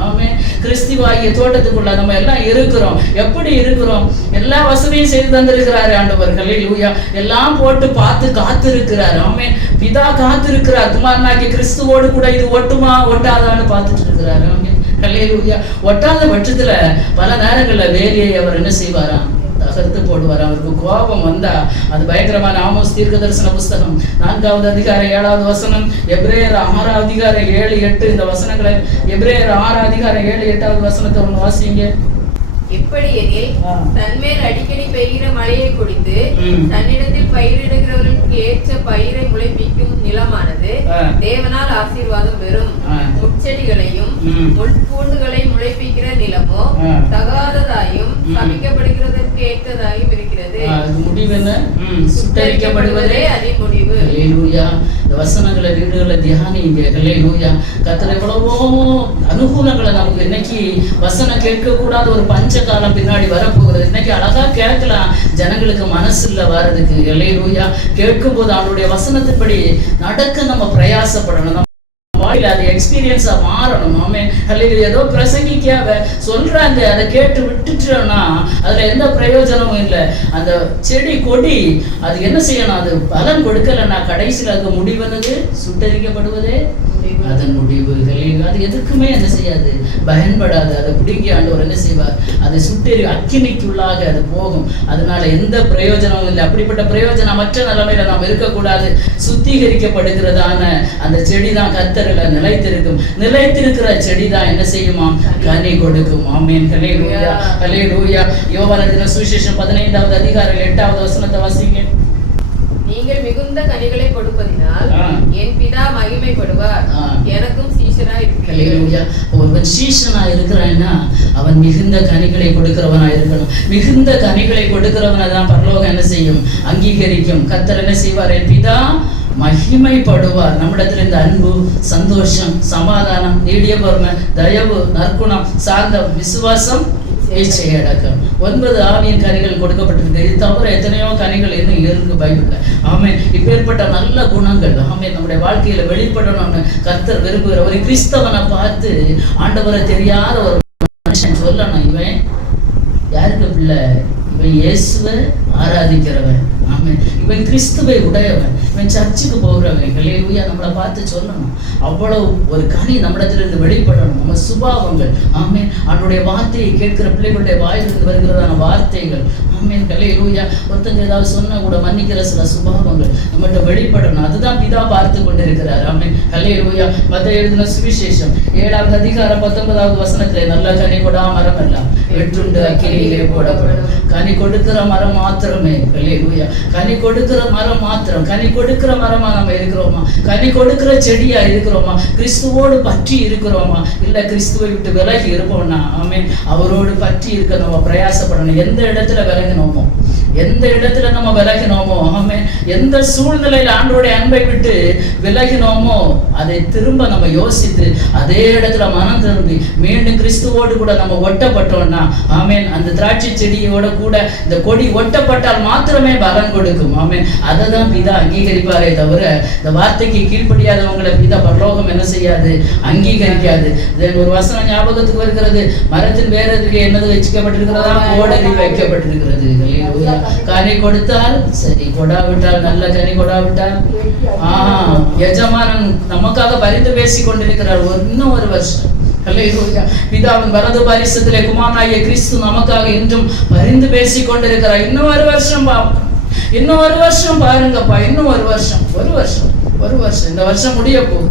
கிறிஸ்துவாகிய தோட்டத்துக்குள்ள நம்ம எல்லாம் இருக்கிறோம். எப்படி இருக்கிறோம்? எல்லா வசதியும் செய்து தந்திருக்கிறாரு ஆண்டவர். அல்லேலூயா. எல்லாம் போட்டு பார்த்து காத்திருக்கிறார். ஆமென். பிதா காத்திருக்கிறார். குமாரனாகிய கிறிஸ்துவோடு கூட இது ஒட்டுமா ஒட்டாதான்னு பார்த்துட்டு இருக்கிறாரு. ஆமென். அல்லேலூயா. ஒட்டாத பட்சத்துல பல நேரங்கள்ல வேலையை அவர் என்ன செய்வாராம், தகர்த்து போடுவார். அவருக்கு கோபம் வந்தா அது பயங்கரமான. ஆமோஸ் தீர்க்க தரிசன புஸ்தகம் 4வது அதிகாரம் 7வது வசனம், எபிரேயர் 6வது அதிகாரம் 7, 8 இந்த வசனங்களை, எபிரேயர் 6 அதிகாரம் 7, 8வது வசனத்தை ஒண்ணு வாசிங்க. எப்படி எனில் தன்மேல் அடிக்கடி பெய்கிற மழையை குடித்து தன்னிடத்தில் பயிரிடுகிறவர்களுக்கு ஏற்ற பயிரை முளைப்பிக்கும் நிலமானது தேவனால் ஆசீர்வாதம் பெறும். முட்செடிகளையும் முட்பூண்டுகளை முளைப்பிக்கிற நிலமோ தகாததாயும் சபிக்கப்படுகிறதற்கு ஏற்றதாயும் இருக்கிறது. முடிவு என்ன? சுட்டரிக்கப்படுவதே அதே முடிவு. அல்லேலூயா. இந்த வசனங்களை வீடுகளை தியானிங்க. அல்லேலூயா. கர்த்தர் எவ்வளவோ அனுகூலங்களை நமக்கு இன்னைக்கு வசனம் கேட்க கூடாத ஒரு பஞ்ச காலம் பின்னாடி வரப்போகிறது. இன்னைக்கு அழகா கேட்கலாம், ஜனங்களுக்கு மனசு இல்ல வர்றதுக்கு. அல்லேலூயா. கேட்கும் போது அவனுடைய வசனத்தின்படி நடக்க நம்ம பிரயாசப்படணும். அது எக்ஸ்பீரியன்ஸா மாறணும். ஆமென். அல்லேலூயா. ஏதோ பிரசங்கிக்காக சொல்றாங்க, அதை கேட்டு விட்டுட்டோம்னா அதுல எந்த பிரயோஜனமும் இல்லை. அந்த செடி கொடி அது என்ன செய்யணும், அது பலன் கொடுக்கலன்னா கடைசியில் அது முடிவனது சுட்டரிக்கப்படுவதே அதன் முடிவுகள் அது எதுக்குமே என்ன செய்யாது, பயன்படாது. அதை பிடிங்கி ஆண்டவர் என்ன செய்வார், அதை சுட்டெரி அக்கினிக்குள்ளாக அது போகும். அதனால எந்த பிரயோஜனமும் இல்லை. அப்படிப்பட்ட பிரயோஜனமற்ற நிலைமையில நாம் இருக்கக்கூடாது. சுத்திகரிக்கப்படுகிறதான அந்த செடி தான் கர்த்தர்ல நிலைத்திருக்கும். நிலைத்திருக்கிற செடி தான் என்ன செய்யுமா, கனி கொடுக்கும். ஆமென். ஹல்லேலூயா, ஹல்லேலூயா. யோவான் சுவிசேஷம் 15வது அதிகாரம் 8வது வசனத்தை வாசிங்க. நீங்கள் மிகுந்த கனிகளை கொடுப்பதினால் என் பிதா மகிமைப்படுவார், எனக்கும் சீஷரா இருப்பீர்கள். ஒருவன் சீஷனா இருக்கிறான்னா அவன் மிகுந்த கனிகளை கொடுக்கிறவனா இருக்கணும். மிகுந்த கனிகளை கொடுக்கிறவனை தான் பரலோகம் என்ன செய்யும், அங்கீகரிக்கும். கர்த்தர் என்ன செய்வார், என் பிதா மகிமைப்படுவார். நம்மிடத்தில் இந்த அன்பு, சந்தோஷம், சமாதானம், நீடிய பொறுமை, தயவு, நற்குணம், சாந்தம், விசுவாசம், அடக்கம் 9 ஆவியின் கனிகள் கொடுக்கப்பட்டிருக்கு. இது தவிர எத்தனையோ கனிகள் இன்னும் இருக்கு பைபிள்ல. ஆமென். இப்பேற்பட்ட நல்ல குணங்கள் ஆமென் நம்முடைய வாழ்க்கையில வெளிப்படணும்னு கர்த்தர் விரும்புகிற ஒரு கிறிஸ்தவனை பார்த்து ஆண்டவரை தெரியாத ஒரு மனுஷன் சொல்லணும், இவன் யாருக்கு பிள்ளை, இவன் இயேசுவை ஆராதிக்கிறவன், ஆமென், இவன் கிறிஸ்துவை உடையவன், இவன் சர்ச்சுக்கு போகிறவன். ஹல்லேலூயா. நம்மளை பார்த்து சொல்லணும். அவ்வளவு ஒரு கனி நம்மிடத்திலிருந்து வெளிப்படணும். நம்ம சுபாவங்கள், ஆமென், அவனுடைய வார்த்தையை கேட்கிற பிள்ளைகளுடைய வாயிலிருந்து வருகிறதான வார்த்தைகள், ஆமென், ஹல்லேலூயா. ஒருத்தங்க ஏதாவது சொன்னா கூட மன்னிக்கிற சில சுபாவங்கள் நம்மகிட்ட வெளிப்படணும். அதுதான் பிதா பார்த்து கொண்டிருக்கிறார். ஆமென், ஹல்லேலூயா. மத்தேயு எழுதின சுவிசேஷம் 7வது அதிகாரம் 19வது வசனத்திலே நல்ல கனி கொடா மரம் எல்லாம் வெற்றுண்டு அக்கினியிலே போடப்படும். கனி கொடுக்கிற மரம் மாத்திரமே, ஹல்லேலூயா, கனி கொடுக்கிற மரம் மாத்திரம். கனி கொடுக்கிற மரமா நம்ம இருக்கிறோமா, கனி கொடுக்கிற செடியா இருக்கிறோமா, கிறிஸ்துவோடு பற்றி இருக்கிறோமா, இல்ல கிறிஸ்துவை விட்டு விலகி இருப்போம்னா ஆமென் அவரோடு பற்றி இருக்க நம்ம பிரயாசப்படணும். எந்த இடத்துல விலகினோமோ, எந்த இடத்துல நம்ம விலகினோமோ, ஆமென், எந்த சூழ்நிலையில ஆண்டவருடைய அன்பை விட்டு விலகினோமோ அதை திரும்ப நம்ம யோசித்து அதே இடத்துல மனம் திரும்பி மீண்டும் கிறிஸ்துவோடு கூட நம்ம ஒட்டப்பட்டோம்னா ஆமென் அந்த திராட்சை செடியோட கூட இந்த கொடி ஒட்டப்பட்டால் மாத்திரமே பலன் கொடுக்கும். ஆமென். அதை தான் பிதா அங்கீகரிப்பாரே தவிர இந்த வார்த்தைக்கு கீழ்ப்படியாதவங்களை பிதா பரலோகம் என்ன செய்யாது, அங்கீகரிக்காது. ஒரு வசனம் ஞாபகத்துக்கு வருகிறது, மரத்தின் வேறதுக்கு என்னது வச்சுக்கப்பட்டிருக்கிறதா, கோடரி வைக்கப்பட்டிருக்கிறது. கனி கொடுத்தால் சரி, கொடாவிட்டால் நல்ல கனி கொடாவிட்டால் எஜமானன் நமக்காக பரிந்து பேசி கொண்டிருக்கிறார். இன்னும் ஒரு வருஷம் பிதாவின் வரது பரிசத்திலே குமாரனாகிய கிறிஸ்து நமக்காக இன்றும் பரிந்து பேசி கொண்டிருக்கிறார். இன்னும் ஒரு வருஷம் பாப்போம், இன்னும் ஒரு வருஷம் பாருங்கப்பா, இன்னும் ஒரு வருஷம், ஒரு வருஷம் இந்த வருஷம் முடிய போகுது.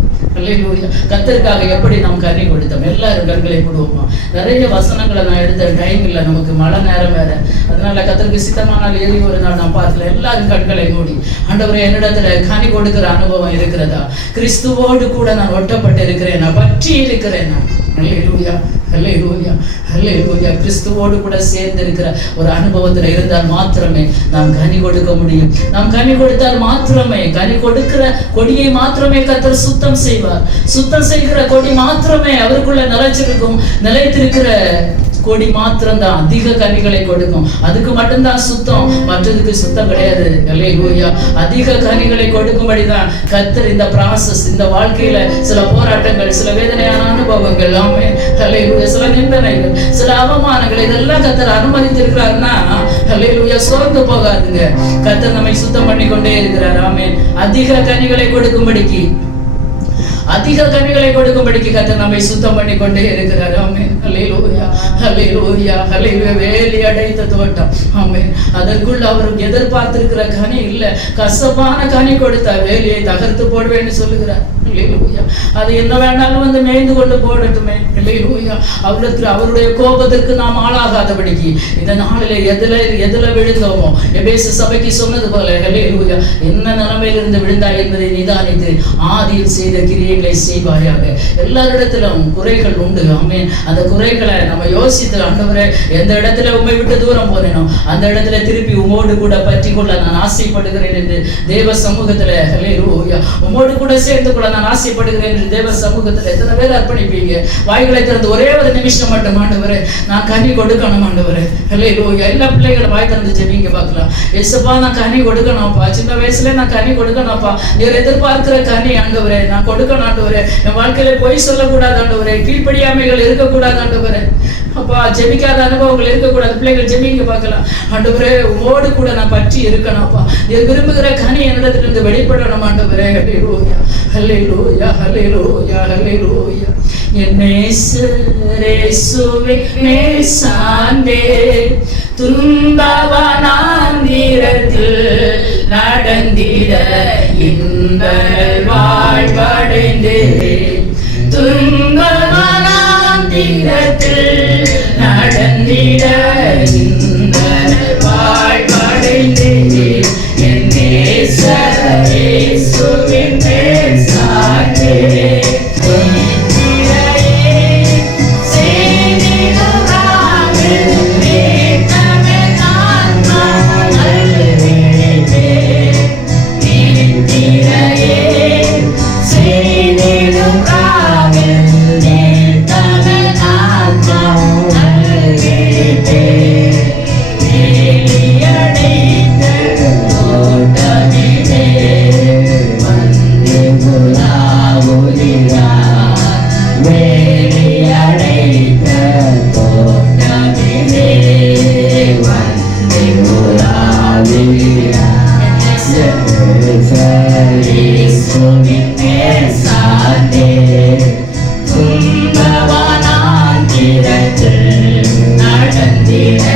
கர்த்தருக்காக எப்படி நாம் கனி கொடுத்தோம். எல்லாரும் கண்களை போடுவோமா. நிறைய வசனங்களை நான் எடுத்த டைம் இல்லை, நமக்கு மழை நேரம் வேற, அதனால கர்த்தருக்கு சித்தமானால் ஏறி ஒரு நாள் நான் பார்க்கல. எல்லாரும் கண்களை மூடி ஆண்டவரே என்னிடத்துல கனி கொடுக்கிற அனுபவம் இருக்கிறதா, கிறிஸ்துவோடு கூட நான் ஒட்டப்பட்டு இருக்கிறேன், நான் பற்றி இருக்கிறேன். ஹல்லேலூயா, ஹல்லேலூயா, ஹல்லேலூயா. கிறிஸ்துவோடு கூட சேர்ந்து இருக்கிற ஒரு அனுபவத்துல இருந்தால் மாத்திரமே நாம் கனி கொடுக்க முடியும். நாம் கனி கொடுத்தால் மாத்திரமே, கனி கொடுக்கிற கொடியை மாத்திரமே கர்த்தர் சுத்தம் செய்வார். சுத்தம் செய்கிற கொடி மாத்திரமே அவருக்குள்ள நிலைத்திருக்கிற கொடி மாத்திரம்தான் அதிக கனிகளை கொடுக்கும். அதுக்கு மட்டும்தான் சுத்தம், மற்றதுக்கு சுத்தம் கிடையாது. ஹல்லேலூயா. அதிக கனிகளை கொடுக்கும்படிதான் கர்த்தர் இந்த ப்ராசஸ், இந்த வாழ்க்கையில சில போராட்டங்கள், சில வேதனையான அனுபவங்கள், ஆமென், ஹல்லேலூயா, சில நிந்தனைகள், சில அவமானங்கள், இதெல்லாம் கர்த்தர் அனுமதித்திருக்கிறாருன்னா ஹல்லேலூயா சோர்ந்து போகாதுங்க. கர்த்தர் நம்மை சுத்தம் பண்ணி கொண்டே இருக்கிறார். ஆமென். அதிக கனிகளை கொடுக்கும்படிக்கு கர்த்தர் நம்மை சுத்தம் பண்ணி கொண்டே இருக்கிறார். ஆமென், ஹல்லேலூயா, ஹல்லேலூயா, ஹல்லேலூயா. வேலி அடைத்த தோட்டம், ஆமென், அதற்குள்ள அவர் எதிர்பார்த்திருக்கிற கனி இல்ல, கசப்பான கனி கொடுத்த வேலியை தகர்த்து போடுவேன்னு சொல்லுகிறார். ஹல்லேலூயா. அது என்ன வேணாலும் வந்து மேய்ந்து கொண்டு போடட்டுமே. ஹல்லேலூயா. அவருடைய கோபத்திற்கு நாம் ஆளாகாதபடிக்கு இந்த நாளிலே எதுல விழுந்தோமோ எபேசு சபைக்கு சொன்னது போல ஹல்லேலூயா, என்ன நிலைமையிலிருந்து விழுந்தாய் என்பதை நிதானித்து ஆதியில் செய்த கிரியைகளை செய்வாயாக. எல்லாரிடத்திலும் குறைகள் உண்டு. ஆமென். அந்த குறைகளை நம்ம யோசித்து ஆண்டவரே எந்த இடத்துல உம்மை விட்டு தூரம் போனேனோ அந்த இடத்துல திருப்பி உம்மோடு கூட பற்றி கொள்ள நான் ஆசைப்படுகிறேன் என்று தேவ சமூகத்துல ஹல்லேலூயா உம்மோடு கூட சேர்ந்து கொள்ள நான் ஆசைப்படுகிறேன் என்று தேவ சமூகத்துல எத்தனை பேர் அர்ப்பணிப்பீங்க? வாய்களை திறந்து ஒரே ஒரு நிமிஷம் மட்டும் ஆண்டவரே நான் கனி கொடுக்கணும் ஆண்டவரே. ஹல்லேலூயா. எல்லா பிள்ளைகளும் வாய் திறந்து ஜெபிங்க பார்க்கலாம். ஏசப்பா நான் கனி கொடுக்கணும்ப்பா, சின்ன வயசுல நான் கனி கொடுக்கணும்ப்பா, நீர் எதிர்பார்க்கிற கனி ஆண்டவரே நான் கொடுக்கணும் ஆண்டவரே. என் வாழ்க்கையில பொய் சொல்லக்கூடாது ஆண்டவரே, கீழ்ப்படியாமைகள் இருக்கக்கூடாது ஆண்டவரே. அப்பா ஜெபிக்காத அனுபவங்கள் இருக்கக்கூடாது. பிள்ளைகள் ஜெபிக்க பார்க்கலாம். ஆண்டவரே உமோடு கூட நான் பற்றி இருக்கணும் அப்பா. நீர் விரும்புகிற கனி என்னிடத்திலிருந்து வெளிப்படணும் ஆண்டவரே. ஹல்லேலூயா ஹல்லேலூயா ஹல்லேலூயா ஹல்லேலூயா. என் நேசரேசுவே நேசாந்தே துன்பவனாந்திரத்தில் நடந்திட இந்த வாழ்வடைந்தே. துன்பவனாந்திரத்தில் நடந்திட இந்த வாழ்வடைந்தே. என் நேசரேசுவின் நேசாந்தே நடந்திட